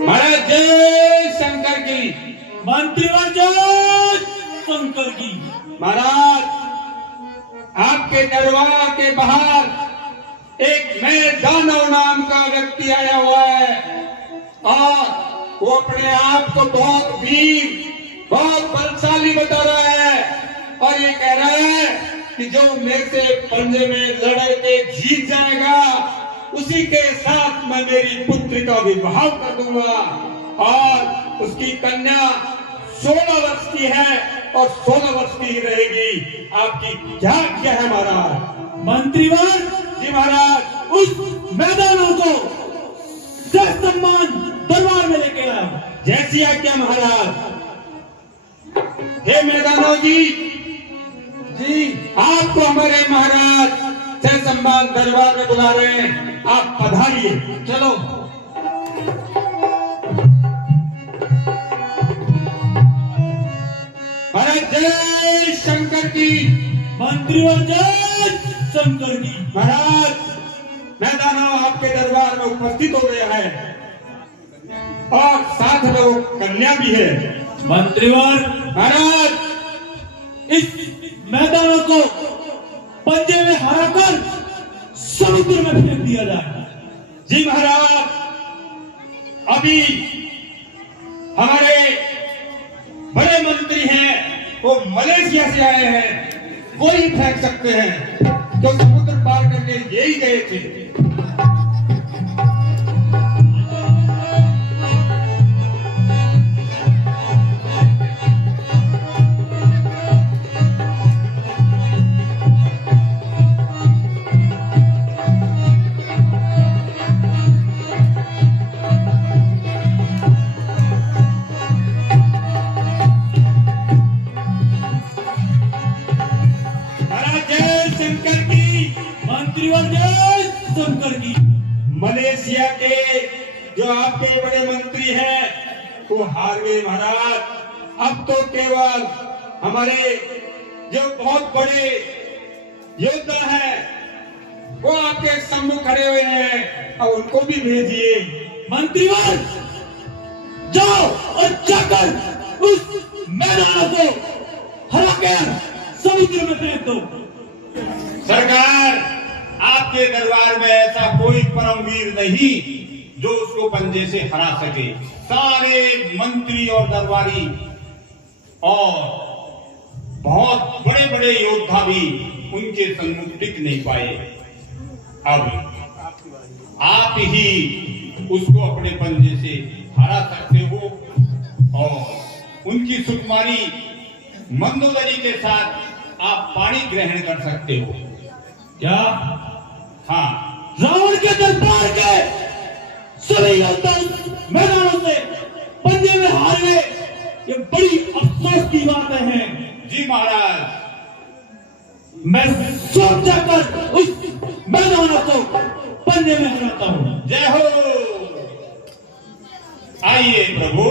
महाराज जय शंकर की। मंत्रीवर जय शंकर की। महाराज आपके दरबार के बाहर एक मैं दानव नाम का व्यक्ति आया हुआ है और वो अपने आप को बहुत वीर, बहुत बलशाली बता रहा है और ये कह रहा है कि जो मेरे से पंजे में लड़ के जीत जाएगा उसी के साथ मैं मेरी पुत्री का विवाह कर दूंगा और उसकी कन्या 16 वर्ष की है और 16 वर्ष की ही रहेगी। आपकी क्या आज्ञा है महाराज? मंत्रीवर जी महाराज। उस मैदानों को सह सम्मान दरबार में लेके आया। जैसी आज्ञा महाराज। हे मैदानों जी, आपको हमारे महाराज सह सम्मान दरबार में बुला रहे हैं, आप पधारिए। चलो। महाराज जय शंकर की। मंत्रीवर जय शंकर की। महाराज मैदानों आपके दरबार में उपस्थित हो गया है और साथ में वो कन्या भी है। मंत्रीवर महाराज इस मैदानों को पंजे में हराकर समुद्र में फेंक दिया जाए। जी महाराज, अभी हमारे बड़े मंत्री हैं, वो मलेशिया से आए हैं, वो ही फेंक सकते हैं, जो समुद्र पार करके यही गए थे। मलेशिया के जो आपके बड़े मंत्री हैं वो हार गए महाराज। अब तो केवल हमारे जो बहुत बड़े योद्धा हैं वो आपके सम्मुख खड़े हुए हैं, अब उनको भी भेजिए। मंत्रीवर जाओ और जाकर उस मैदान को हराकर समुद्र में फेंक दो। सरकार, आपके दरबार में ऐसा कोई परमवीर नहीं जो उसको पंजे से हरा सके। सारे मंत्री और दरबारी और बहुत बड़े बड़े योद्धा भी उनके सम्मुख टिक नहीं पाए। अब आप ही उसको अपने पंजे से हरा सकते हो और उनकी सुकुमारी मंदोदरी के साथ आप पाणी ग्रहण कर सकते हो। क्या? हाँ। रावण के दरबार के सभी योद्धा मैदानों से पंजे में हार गए, ये बड़ी अफसोस की बातें हैं। जी महाराज, मैं स्वयं जाकर उस मैदानों को पंजे में हराता हूँ। जय हो। आइए प्रभु।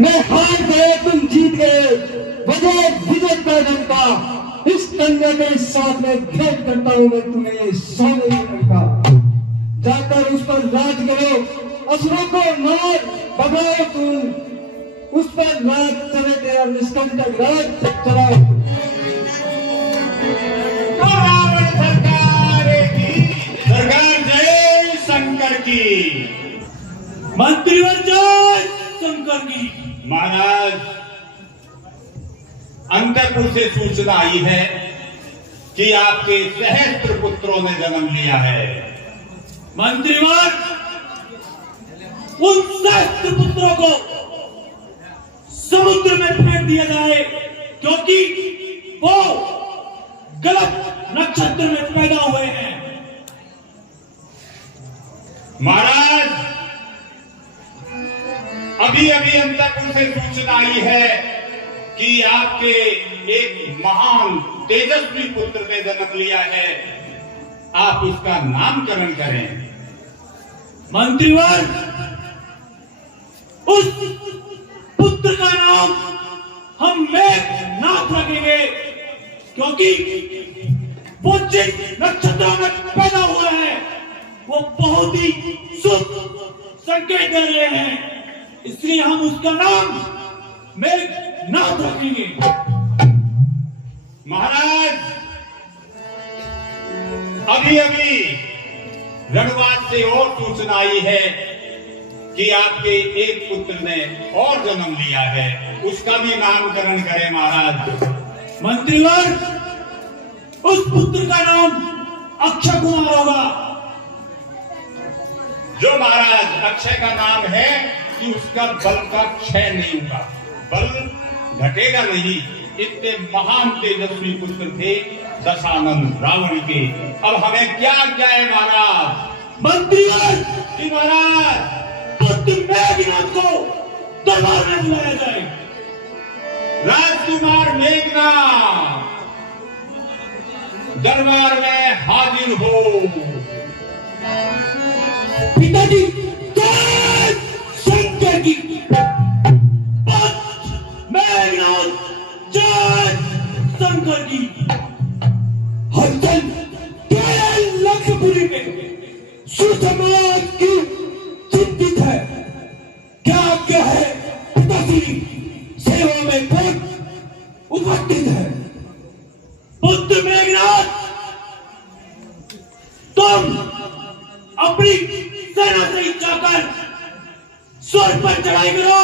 मैं हार गए, तुम जीत गए, वजह विजय का इस कन्या के साथ में भेंट करता हूं मैं तुम्हें ये सोने की लड़का। जाकर उस पर राज करो, असुरों को मार भगाओ, तुम उस पर राज चले, तेरा निष्कंटक राज चलाओ। सरकार जय शंकर की। मंत्रीवर जय शंकर की। महाराज, अंतरपुर से सूचना आई है कि आपके सहस्त्र पुत्रों ने जन्म लिया है। मंत्रीवर, उन सहस्त्र पुत्रों को समुद्र में फेंक दिया जाए, क्योंकि वो गलत नक्षत्र में पैदा हुए हैं। महाराज, अभी अभी अंतरपुर से सूचना आई है कि आपके एक महान तेजस्वी पुत्र ने जन्म लिया है, आप उसका नामकरण करें। मंत्रीवर, उस पुत्र का नाम हम मेघनाथ रखेंगे, क्योंकि वो जिस नक्षत्र में पैदा हुआ है वो बहुत ही शुभ संकेत दे रहे हैं, इसलिए हम उसका नाम मेघनाथ रखेंगे। महाराज, अभी अभी रणवास से और सूचना आई है कि आपके एक पुत्र ने और जन्म लिया है, उसका भी नामकरण करें महाराज। मंत्रीवर, उस पुत्र का नाम अक्षय कुमार होगा। जो महाराज अक्षय का नाम है कि उसका बल का क्षय नहीं होगा, बल घटेगा नहीं। इतने महान तेजस्वी पुत्र थे दशानन रावण के। अब हमें क्या क्या है महाराज? मंत्रीवर, जी महाराज, पुत्र मेघनाथ को दरबार में बुलाया जाए। राजकुमार मेघनाथ दरबार में हाजिर हो। पिताजी जय शंकर की। मेघनाथ जय शंकर की। हलचल लक्ष्यपुरी में सुसमाज की चिंतित है। क्या क्या है पिताजी, सेवा में कौन उपस्थित है? पुत्र मेघनाथ, तुम अपनी सेना से जाकर स्वर्ग पर चढ़ाई करो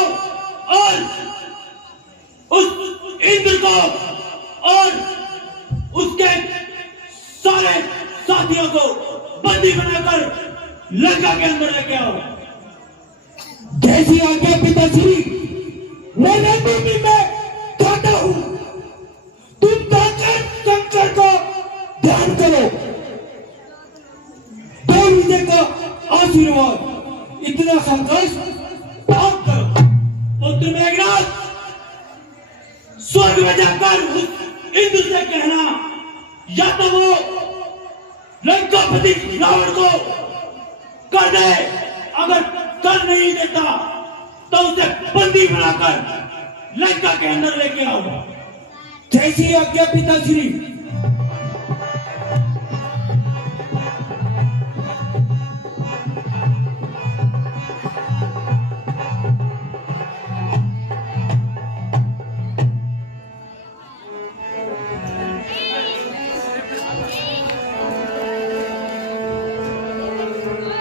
और उस इंद्र को और उसके सारे साथियों को बंदी बनाकर लंका के अंदर लेके आओ। जैसी आज्ञा पिताश्री, मैं रणभूमि में जाता हूं, तुम जाकर शंकर को ध्यान करो। दो विजय का आशीर्वाद, इतना संघर्ष प्राप्त करो। पुत्र मेघनाथ, स्वर्ग में जाकर इंद्र से कहना, या तो वो लंकापति रावण को कर दे, अगर कर नहीं देता तो उसे बंदी बनाकर लंका के अंदर लेके आओ। जैसी आज्ञा पिताश्री।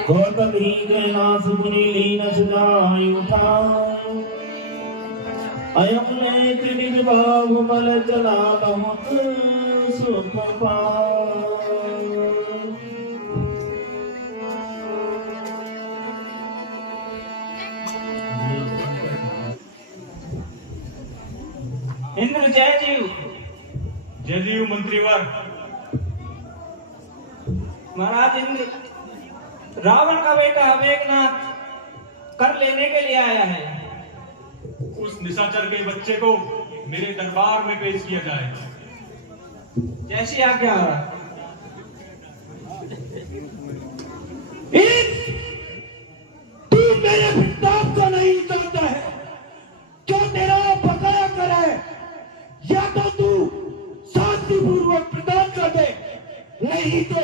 गौतम ही कैलाश मुनि लीन सजाय उठाओ। अयम नेत्र निज बाहु बल चला बहुत सुख पाओ। इंद्र जय जीव। जय जीव मंत्रीवर। महाराज, इंद्र रावण का बेटा मेघनाथ कर लेने के लिए आया है। उस निशाचर के बच्चे को मेरे दरबार में पेश किया जाए। जैसी आज्ञा। तू मेरे प्रताप को नहीं जानता है, जो तेरा बकाया करे, या तो तू शांति नहीं तो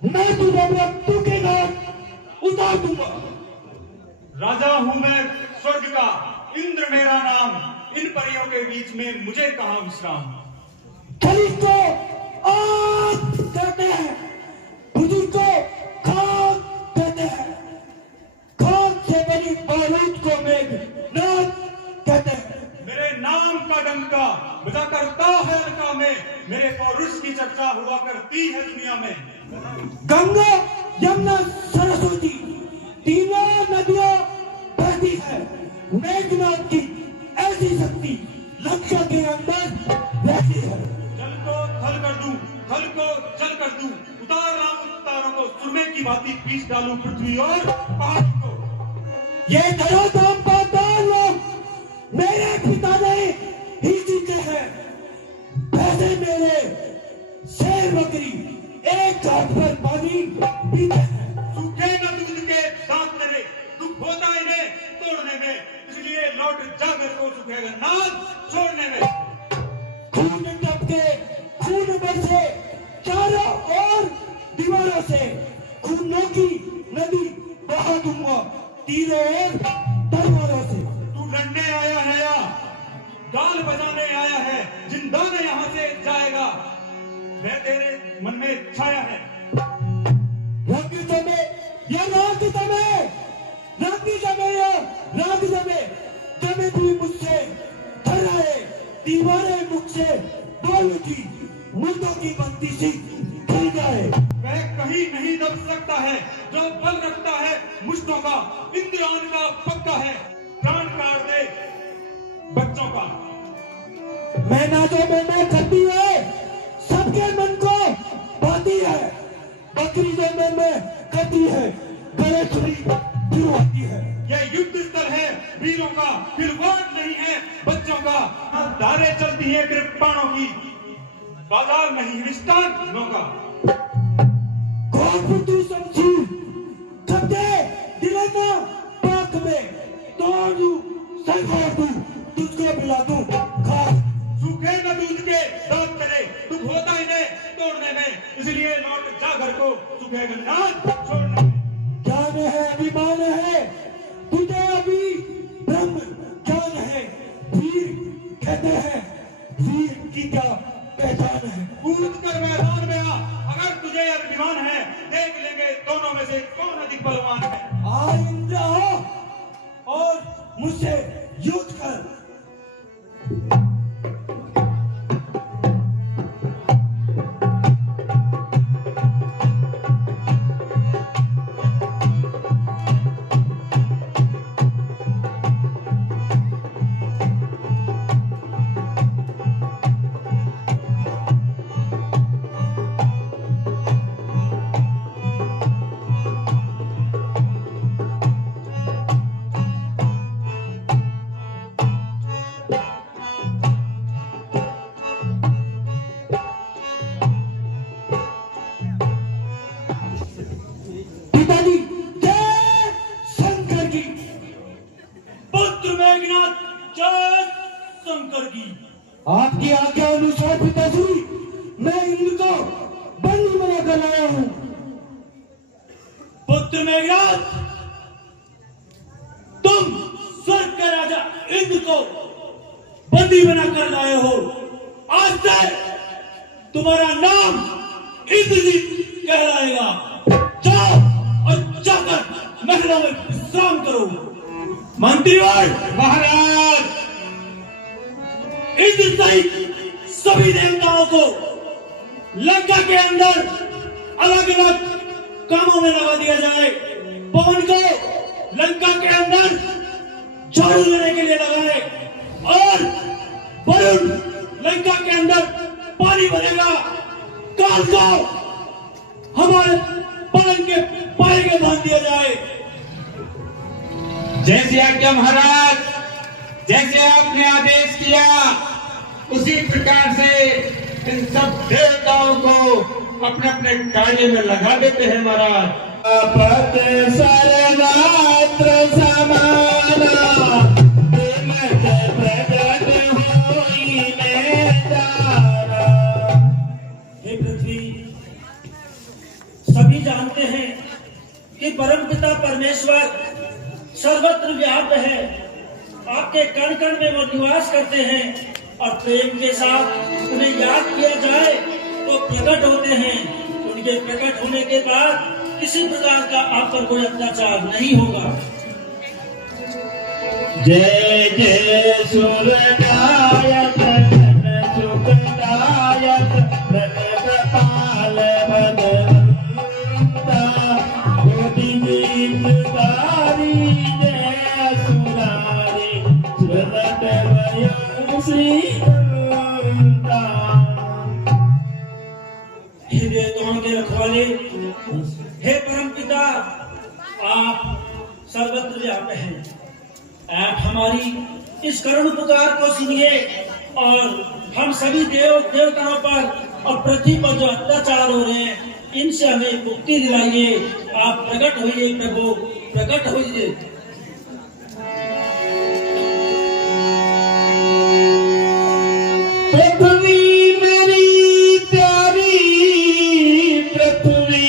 मैं तुझे मृत्यु के घाट उतार दूंगा। राजा हूं मैं स्वर्ग का, इंद्र मेरा नाम, इन परियों के बीच में मुझे कहां विश्राम। खलीज को आग कहते हैं, बुजुर्ग को खाक कहते हैं, खाक से बनी बारूद को मेघनाद कहते हैं। मेरे नाम का डंका बजा करता है अलका में, मेरे पौरुष की चर्चा हुआ करती है दुनिया में। गंगा यमुना सरस्वती तीनों नदियां बहती है, मेघनाद की ऐसी शक्ति लंका के अंदर रहती है। जल को थल कर दूं, थल को जल कर दूं, उतार लाऊं तारों को, सुरमे की भांति पीस डालूं पृथ्वी और पहाड़ को। ये धराधाम पाताल लोग मेरे पिता ने ही जीते हैं, भैंसे मेरे शेर बकरी एक घाट पर पानी पीते हैं। सूखे न दूध के दांत तेरे, दुख होता इन्हें तोड़ने में, इसलिए लौट जाकर को सूखेगा नाद छोड़ने में। खून टपके खून बरसे चारों ओर दीवारों से, खूनों की नदी बहा दूंगा तीरों ओर तलवारों से। तू लड़ने आया है या गाल बजाने आया है, जिंदा न यहाँ से जाएगा, मैं तेरे मन में छाया है। राग जमे या राग जमे, राग जमे या राग जमे, जमे भी मुझसे थर्राए, दीवारें मुख से बोल उठी, मुर्दों की बंदी सी खुल जाए। वह कहीं नहीं दब सकता है जो बल रखता है मुझकों का, इंद्रान का पक्का है, प्राण काट दे बच्चों का। मैं ना जो मैं करती है, सबके मन को बांधी है, बकरी जो मैं करती है, गले छुरी फिरवाती है। यह युद्ध स्थल है वीरों का, फिर वार नहीं है बच्चों का। धारे चलती है कृपाणों की, बाजार नहीं रिश्तानों का। कौन तू समझी खद्दे दिलाना पाक में, तोड़ दूं संघार दूं, तुझको मिला दूं खाक। सूखे न दूध के दांत तेरे, दुख होता इन्हें तोड़ने में, इसलिए लौट जा घर को, सूखेगा नाद छोड़ने में। ज्ञान है अभिमान है तुझे अभी ब्रह्म ज्ञान है, वीर कहते हैं, वीर की क्या पहचान है। कूद कर मैदान में आ, अगर तुझे अभिमान है, देख लेंगे दोनों में से कौन अधिक बलवान है। आ इंद्र हो और मुझसे युद्ध कर। आपकी आज्ञा अनुसार पिताजी, मैं इनको बंदी बनाकर लाया हूँ। पुत्र मेघनाद, तुम स्वर्ग के राजा इंद्र को बंदी बनाकर लाए हो। आज से तुम्हारा नाम इंद्रजीत कहलाएगा। जाओ और जाकर महलों में विश्राम करो। मंत्रीवर महाराज, इंद्र सहित सभी देवताओं को लंका के अंदर अलग अलग कामों में लगा दिया जाए। पवन को लंका के अंदर झाड़ू देने के लिए लगाए, और वरुण लंका के अंदर पानी भरेगा। काल को हमारे पलंग के पाए के बांध दिया जाए। जैसे आज्ञा महाराज, जैसे आपने आदेश किया, उसी प्रकार से इन सब देवताओं को अपने अपने कार्य में लगा देते हैं महाराज। पद सर्वत्र समाना, प्रेमत प्रकट होई में जाना। हे पृथ्वी, कि परमपिता परमेश्वर सर्वत्र व्याप्त है, आपके कण कण में वो निवास करते हैं और प्रेम के साथ उन्हें याद किया जाए तो प्रकट होते हैं। उनके प्रकट होने के बाद किसी प्रकार का आप पर कोई अत्याचार नहीं होगा। जय जय सुरदायक सुखदायक प्रगटपाल भगवंता कोटि दीपधारी जय सुरारी सुरत वयं श्रीमंता। हृदय तोड़ के रखवाले, हे परमपिता, आप सर्वत्र व्याप्त हैं। आप हमारी इस करुण पुकार को सुनिए और हम सभी देवताओं पर और पृथ्वी पर जो अत्याचार हो रहे हैं इनसे हमें मुक्ति दिलाइए। आप प्रकट होइए प्रभु, प्रकट होइए। पृथ्वी मेरी प्यारी पृथ्वी,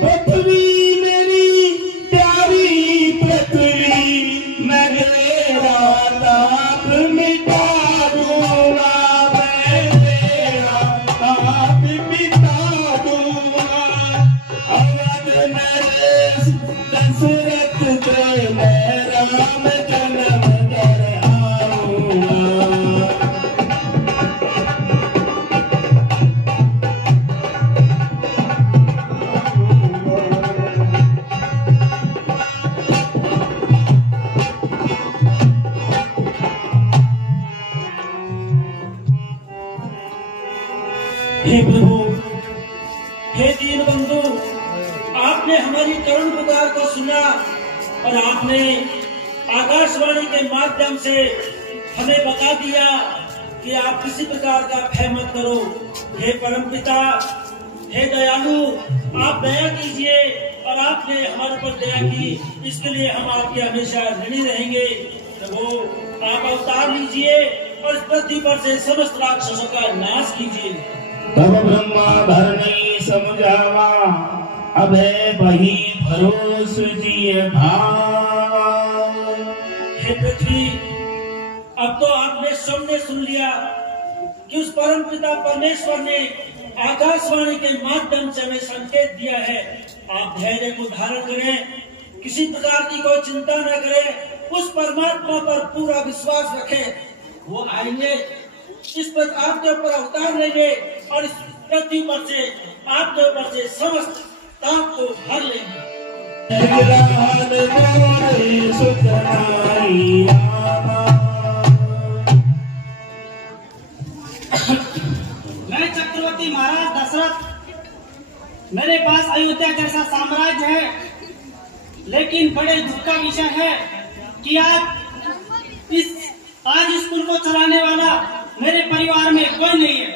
पृथ्वी मेरी प्यारी पृथ्वी, मैं तेरा ताप मिटा दूंगा, मैं तेरा ताप मिटा दूंगा। अवध नरेश दशरथ दे मैं राम जन्म कर आऊंगा। हे प्रभु, हे दीन बंधु, आपने हमारी करुण पुकार को सुना और आपने आकाशवाणी के माध्यम से हमें बता दिया कि आप किसी प्रकार का भय मत करो। हे परमपिता, हे दयालु, आप दया कीजिए और आपने हमारे पर दया की, इसके लिए हम आपके हमेशा ऋणी रहेंगे। प्रभु, आप अवतार लीजिए और इस पृथ्वी पर से समस्त राक्षसों का नाश कीजिए। तब ब्रह्मा भरनी समझावा, अभय बही भरोस जिय भावा। हे पृथ्वी, अब तो आपने सबने सुन लिया कि उस परम पिता परमेश्वर ने आकाशवाणी के माध्यम से हमें संकेत दिया है। आप धैर्य को धारण करें, किसी प्रकार की कोई चिंता न करें, उस परमात्मा पर पूरा विश्वास रखें। वो आएंगे, इस पर आपके ऊपर अवतार लेंगे और इस पृथ्वी पर से आपके ऊपर से समस्त ताप को भर लेंगे। मैं चक्रवर्ती महाराज दशरथ, मेरे पास अयोध्या जैसा साम्राज्य है, लेकिन बड़े दुख का विषय है कि आज इस कुल को चलाने वाला मेरे परिवार में कोई नहीं है।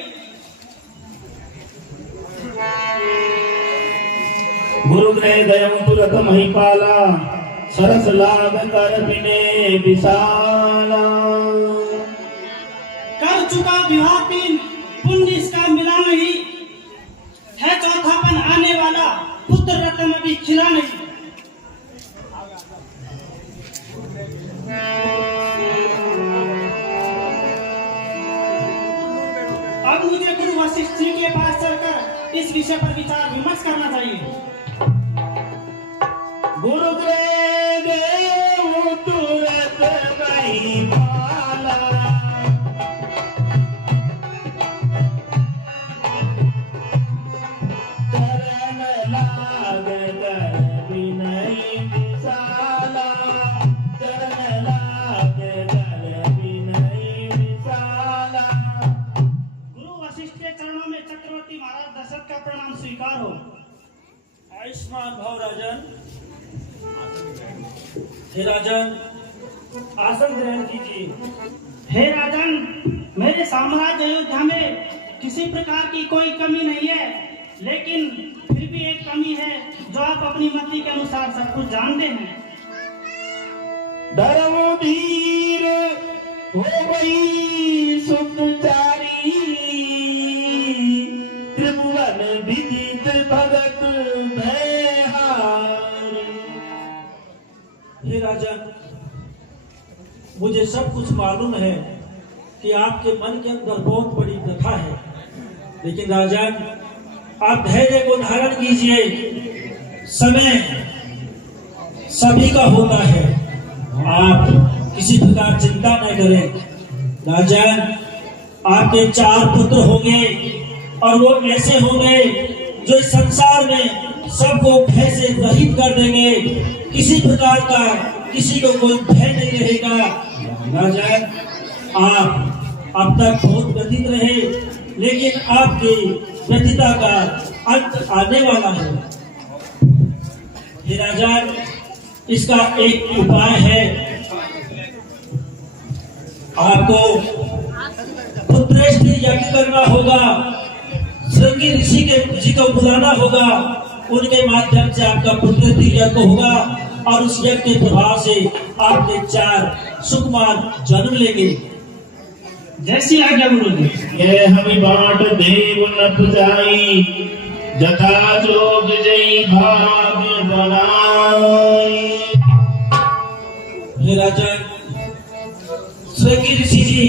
गुरुग्रह दयम तुरत महिपाला, सरस लाग कर बिने विशाला। कर चुका विवाह पिन, पुण्य इसका मिला नहीं है। चौथापन आने वाला, पुत्र रत्न अभी खिला नहीं। अब मुझे गुरु वशिष्ठ जी के पास चलकर इस विषय पर विचार विमर्श करना चाहिए। गुरुग्रह देव तुरत महिपाला, चरण लाग कर विनय विशाला, चरण लाग कर विनय विशाला। गुरु वशिष्ठ के चरणों में चक्रवर्ती महाराज दशरथ का प्रणाम स्वीकार हो। आयुष्मान भव राजन। हे राजन, आसन ग्रहण कीजिए। हे राजन, मेरे साम्राज्य अयोध्या में किसी प्रकार की कोई कमी नहीं है, लेकिन फिर भी एक कमी है जो आप अपनी मति के अनुसार सब कुछ जानते हैं। धर्म धीर हो गई सुखचारी, भयहारी। हे राजा, मुझे सब कुछ मालूम है कि आपके मन के अंदर बहुत बड़ी व्यथा है, लेकिन राजा आप धैर्य को धारण कीजिए। समय सभी का होता है, आप किसी प्रकार चिंता न करें। राजा, आपके 4 पुत्र होंगे और वो ऐसे होंगे जो इस संसार में सबको भय से रहित कर देंगे। किसी प्रकार का किसी को कोई भय नहीं रहेगा। राजा, आप अब तक बहुत व्यतीत रहे, लेकिन आपकी व्यतीता का अंत आने वाला है। हे राजा, इसका एक उपाय है। आपको पुत्रेष्टि यज्ञ करना होगा, श्रृंगी ऋषि जी को बुलाना होगा, उनके माध्यम से आपका पुत्रेष्टि यज्ञ होगा और उस यज्ञ के प्रभाव से आपके 4 सुकुमार जन्म लेंगे। जैसी आज्ञा गुरुदेव। ये हमें बाट देव न पुजाई, जथा जोग जई भाग बनाई। हे राजा, श्रृंगी ऋषि जी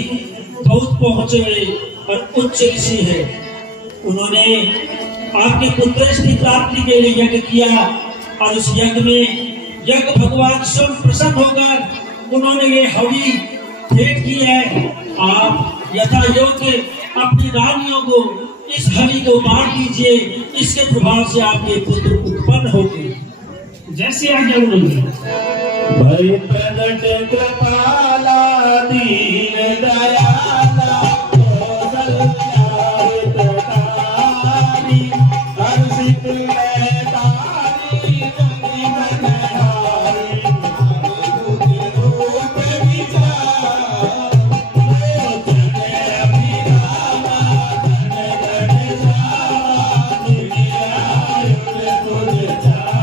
बहुत पहुंचे हुए और उच्च ऋषि है। उन्होंने आपकी पुत्रेष्टि प्राप्ति के लिए यज्ञ किया और उस यज्ञ में यज्ञ भगवान स्वयं प्रसन्न होकर उन्होंने ये हवि भेंट की है। आप यथा योग्य अपनी रानियों को इस हवि को बांट दीजिए, इसके प्रभाव से आपके पुत्र उत्पन्न होंगे। जैसे आज्ञा गुरुदेव। भय प्रगट कृपाला दीन दयाला, हितकारी, हर्षित में तारी जगी मनहारी। रूप विचार चले अभिरामा, धन धन श्यामा, दुनिया तुझ चाहे।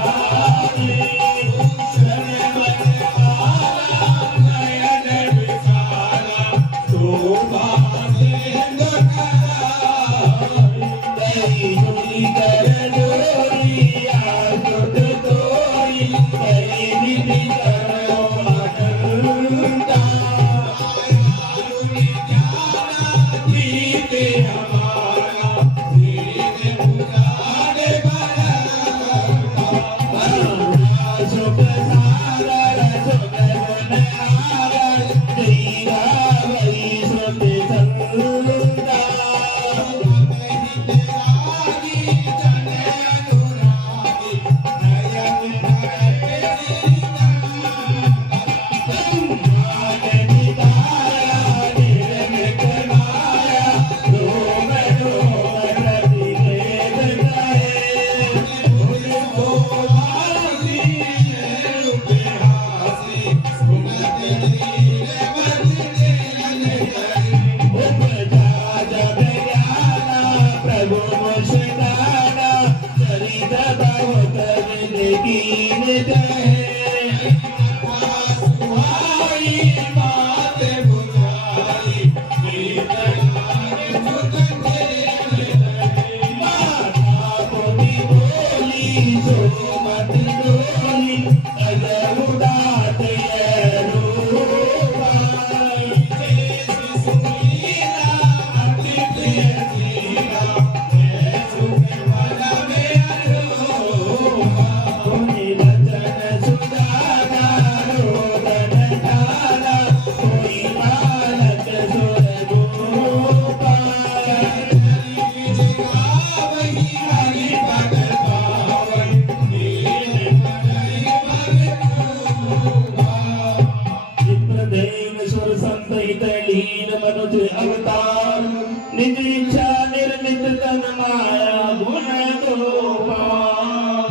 निज इच्छा निर्मित तन माया गुण गोपाल।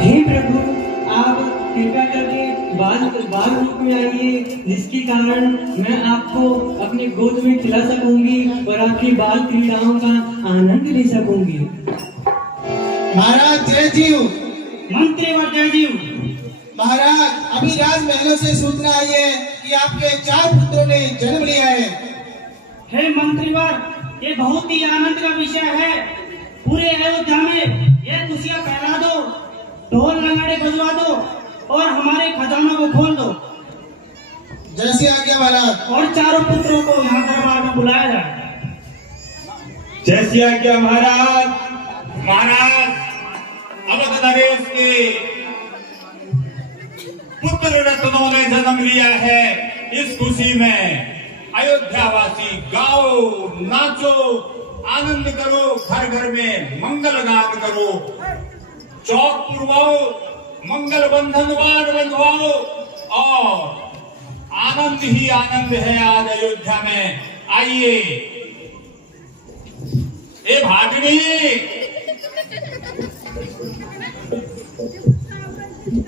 हे प्रभु, आप कृपा करके बाल रूप में आइए, जिसके कारण मैं आपको अपने गोद में खिला सकूंगी और आपकी बाल क्रीड़ाओं का आनंद ले सकूंगी। महाराज जय जीव। मंत्री व जय जीव। महाराज, अभी राजमहलों से सूचना आई है कि आपके 4 पुत्रों ने जन्म लिया है। हे मंत्रीवर, ये बहुत ही आनंद का विषय है। पूरे अयोध्या में ये खुशियां फैला दो, ढोल नगाड़े बजवा दो और हमारे खजानों को खोल दो। जैसी आज्ञा महाराज। और चारों पुत्रों को यहाँ दरबार में बुलाया जाए। जैसी आज्ञा महाराज। महाराज, अवध नरेश के पुत्र रत्नों ने जन्म लिया है। इस खुशी में अयोध्यावासी गाओ, नाचो, आनंद करो, घर घर में मंगल गान करो, चौक पुरवाओ, मंगल बंधन वार बंधवाओ और आनंद ही आनंद है आज अयोध्या में। आइए ए भागनी।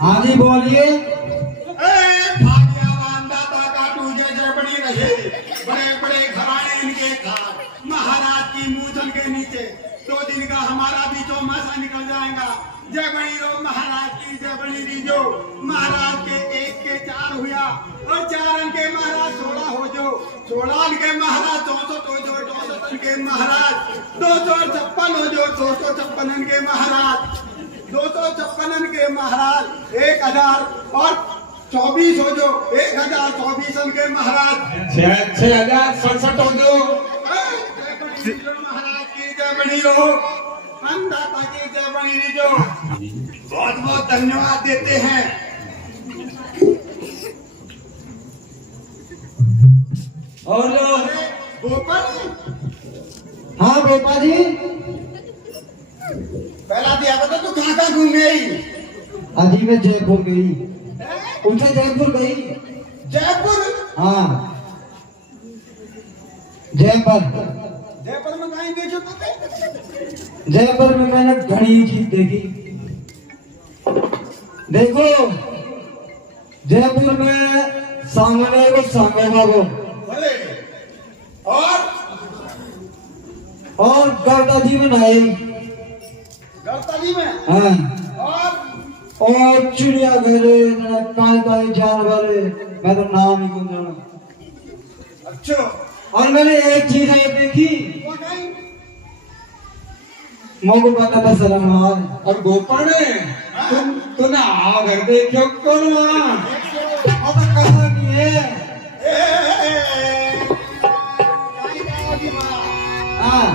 हाँ जी बोलिए। भाग्यवान दाता का तुझे जय बनी रहे। बड़े बड़े घराने इनके घर, महाराज की मूछन के नीचे 2 दिन का हमारा भी चौमासा निकल जाएगा। जय बनी रो महाराज की, जय बनी रीजो। महाराज के 1 के 4 हुआ और 4 के महाराज 16 हो जो, 16 के महाराज 64 हो जो, 64 के महाराज 256 हो जो, 256 के महाराज 256 के महाराज 1000 और 24 हो जो, 1024 के महाराज 6067 हो जो। महाराज की जय बनी रहो, अन्नदाता की जय बनी रहो। बहुत बहुत धन्यवाद देते हैं। और लोग। गोपाल, हाँ गोपा जी। पहला दिया बता तू कहाँ घूम गई? अजी मैं जयपुर गई। उठे जयपुर गई। जयपुर? हाँ जयपुर। जयपुर में कहीं देखे तो? जयपुर में मैंने घड़ी चीज देखी। देखो जयपुर में सामने को सांगो बाबू और गौता जी में आई। गौता जी में? हाँ। और चिड़ियाघर, काले जानवर, मैं तो नाम ही कौन जाना। अच्छा। और मैंने एक चीज और देखी, मोको पता था शर्म। और गोपा ने तुम आओ घर देखो कौन वहाँ अब कहानी है। हाँ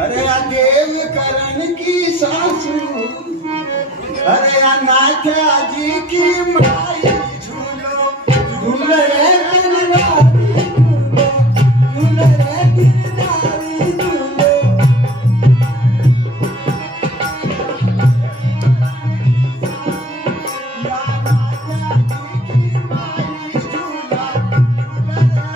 अरे आ देव करण की सासू, अरे आ नाथ जी की माई, झूलो झूल रे गिरधारी झूलो, झूल रे गिरधारी झूलो। या नाथ जी की माई झूला, झूल रे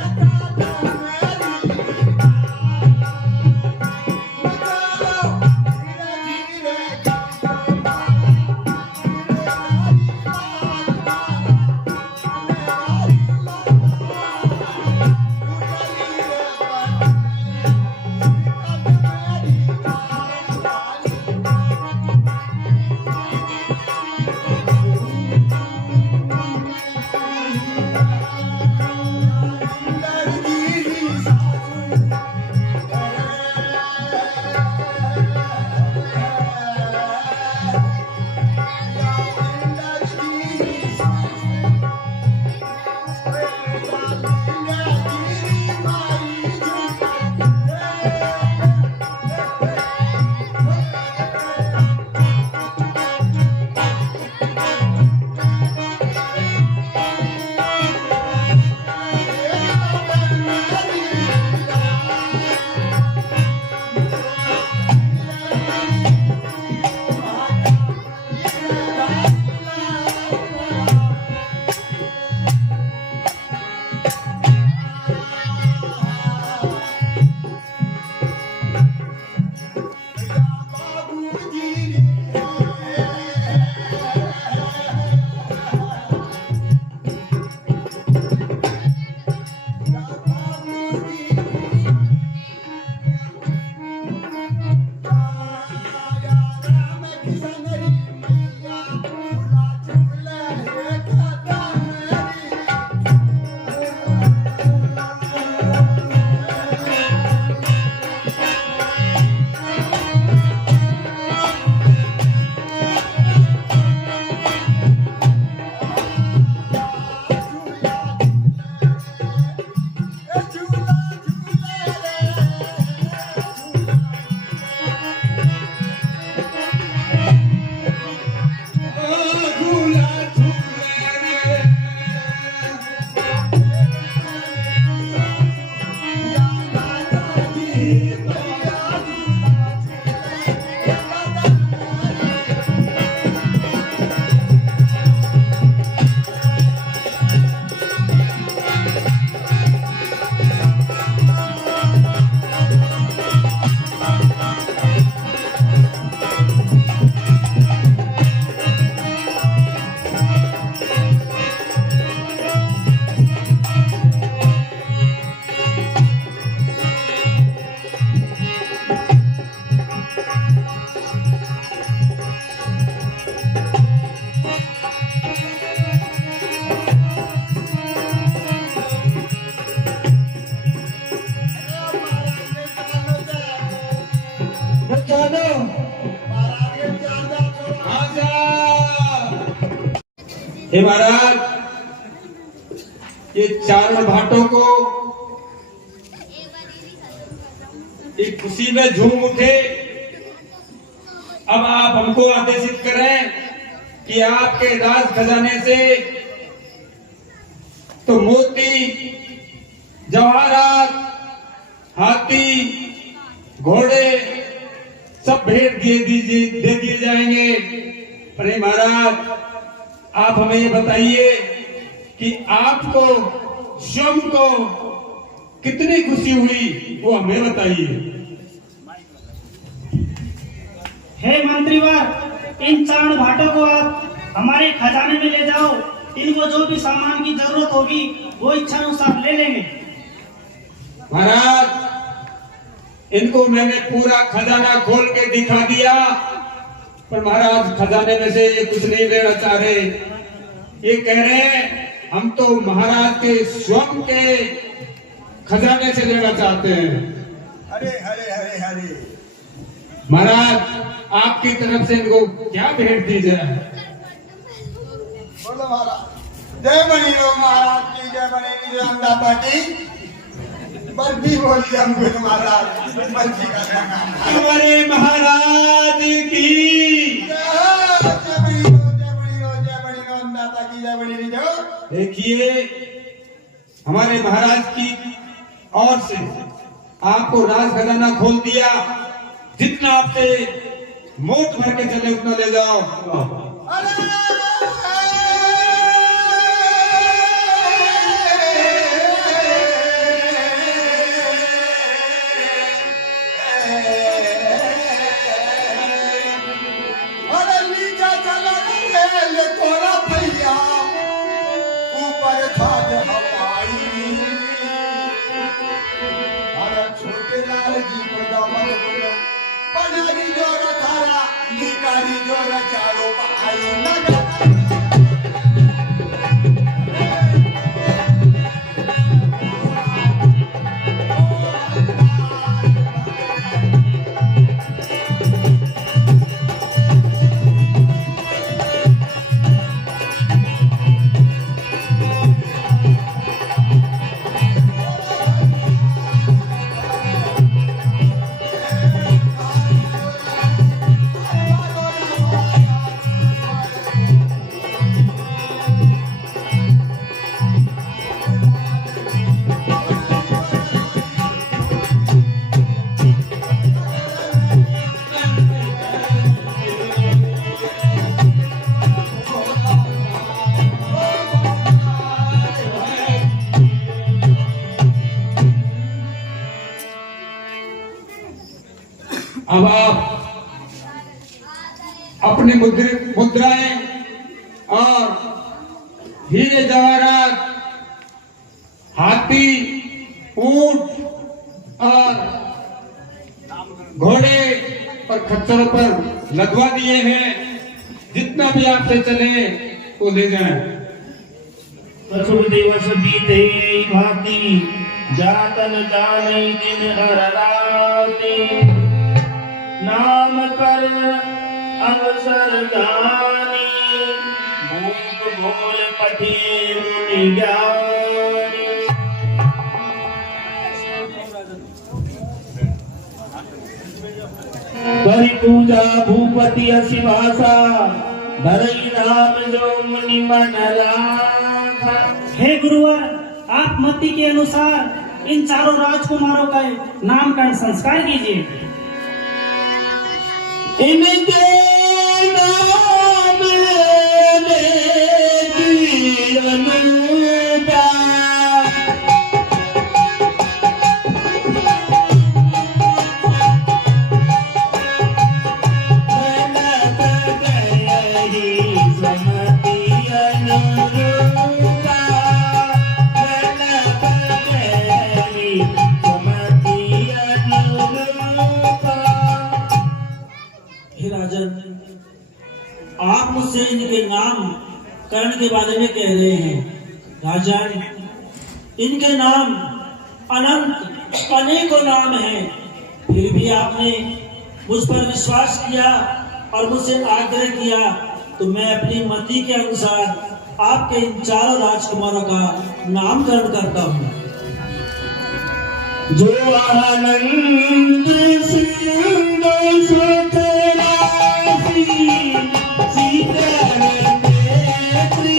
हे महाराज, ये चारण भाटों को एक खुशी में झूम उठे। अब आप हमको आदेशित करें कि आपके राज खजाने से तो मोती, जवाहरात, हाथी, घोड़े सब भेंट दे दिए जाएंगे। पर हे महाराज, आप हमें ये बताइए कि आपको स्वयं को कितनी खुशी हुई, वो हमें बताइए। हे मंत्रीवर, इन चारण भाटों को आप हमारे खजाने में ले जाओ। इनको जो भी सामान की जरूरत होगी वो इच्छा अनुसार ले लेंगे। महाराज, इनको मैंने पूरा खजाना खोल के दिखा दिया, पर महाराज खजाने में से ये कुछ नहीं लेना चाह रहे। ये कह रहे हैं हम तो महाराज के स्वयं के खजाने से लेना चाहते हैं। हरे हरे हरे हरे। महाराज, आपकी तरफ से इनको क्या भेंट दी जाए? बोलो महाराज। जय बनी रो महाराज की, जय बनी जय अन्नदाता की। बंदी बोलिए हमको महाराज, बंदी का नाम। हमारे महाराज की जय बनी रो, जय बनी रो, जय बनी रो अन्नदाता की, जय बनी रो। देखिए, हमारे महाराज की ओर से आपको राज खजाना खोल दिया। जितना आपसे मोट भर के चले उतना ले जाओ। अरे नीचा चला ले कोरा भैया, ऊपर छाज हवाई। अरे छोटे लाल जी को दामन बोलो, बनारी जोर थारा, निकारी जोर चारो भाई नगर। अब आप अपनी मुद्राएं और हीरे जवाहरात, हाथी, ऊंट और घोड़े और खच्चरों पर लगवा दिए हैं। जितना भी आपसे चले वो ले जाएं। कसुर दिवस बीते भांति, जातन जाने दिन हरराते। नाम कर अवसर गानी, भूख भोल पठिए मुनि ज्ञानी। करी पूजा भूपति असि भाषा, धरई नाम जो मुनि मन राखा। हे गुरुवर, आप मति के अनुसार इन चारों राजकुमारों का नामकरण संस्कार कीजिए। इनके नाम लेगी अनुजा, आप मुझसे इनके नाम करण के बारे में कह रहे हैं। राजन, इनके नाम अनंत अनेकों नाम हैं, फिर भी आपने मुझ पर विश्वास किया और मुझसे आग्रह किया, तो मैं अपनी मति के अनुसार आपके इन चारों राजकुमारों का नामकरण करता हूँ। जो आनंद सिंह सुख राशि सीधर नेत्री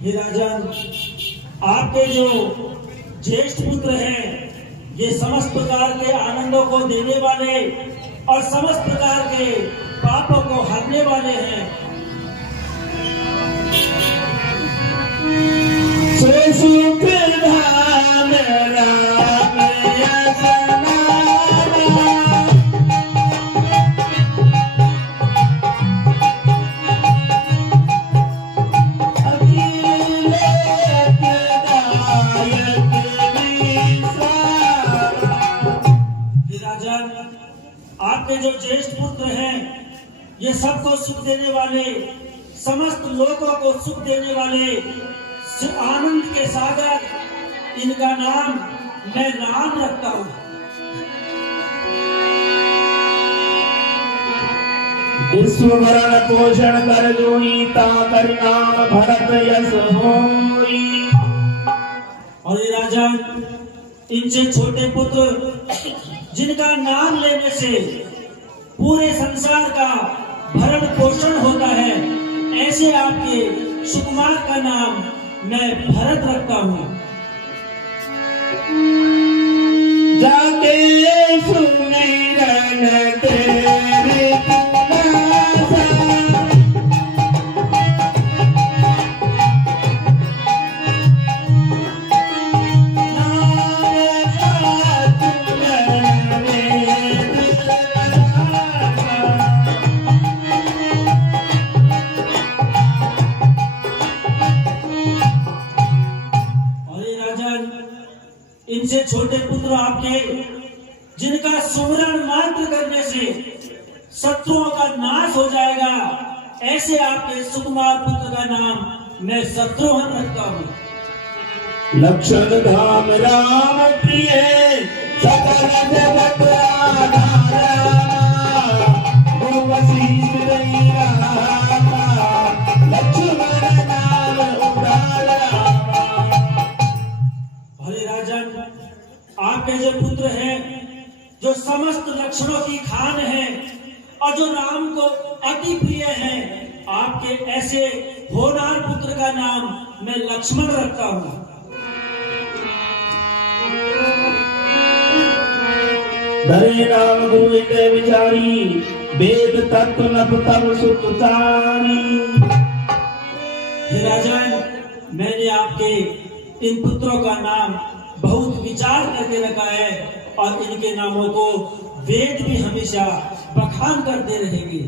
हे राजन, आपके जो ज्येष्ठ पुत्र हैं, ये समस्त प्रकार के आनंदों को देने वाले और समस्त प्रकार के पापों को हरने वाले हैं। सुख धाम राम आपके जो ज्येष्ठ पुत्र हैं, ये सबको सुख देने वाले, समस्त लोगों को सुख देने वाले, आनंद के सागर, इनका नाम मैं राम रखता हूँ। विश्व भरण पोषण कर जोई ता कर नाम भरत यश होई। और ये राजा, इनसे छोटे पुत्र जिनका नाम लेने से पूरे संसार का भरण पोषण होता है, ऐसे आपके सुकुमार का नाम मैं भरत रखता हूँ। जाके सुमिरन तेरे नासा, इनसे छोटे पुत्र आपके जिनका सुमरन मात्र करने से शत्रुओं का नाश हो जाएगा, ऐसे आपके सुकुमार पुत्र का नाम मैं शत्रुघ्न रखता हूँ। लक्षण धाम राम प्रिय सकल जगत आधारा, वशिष्ठ लक्ष्मण नाम उदारा। भले राजन, आपके जो पुत्र हैं, जो समस्त लक्षणों की खान है और जो राम को अति प्रिय हैं, आपके ऐसे होनार पुत्र का नाम मैं लक्ष्मण रखता हूँ। धरे नाम गुरु के विचारी, वेद तत्व नभ तब सुतारी। हे राजन, मैंने आपके इन पुत्रों का नाम बहुत विचार करके रखा है और इनके नामों को वेद भी हमेशा बखान करते रहेंगे।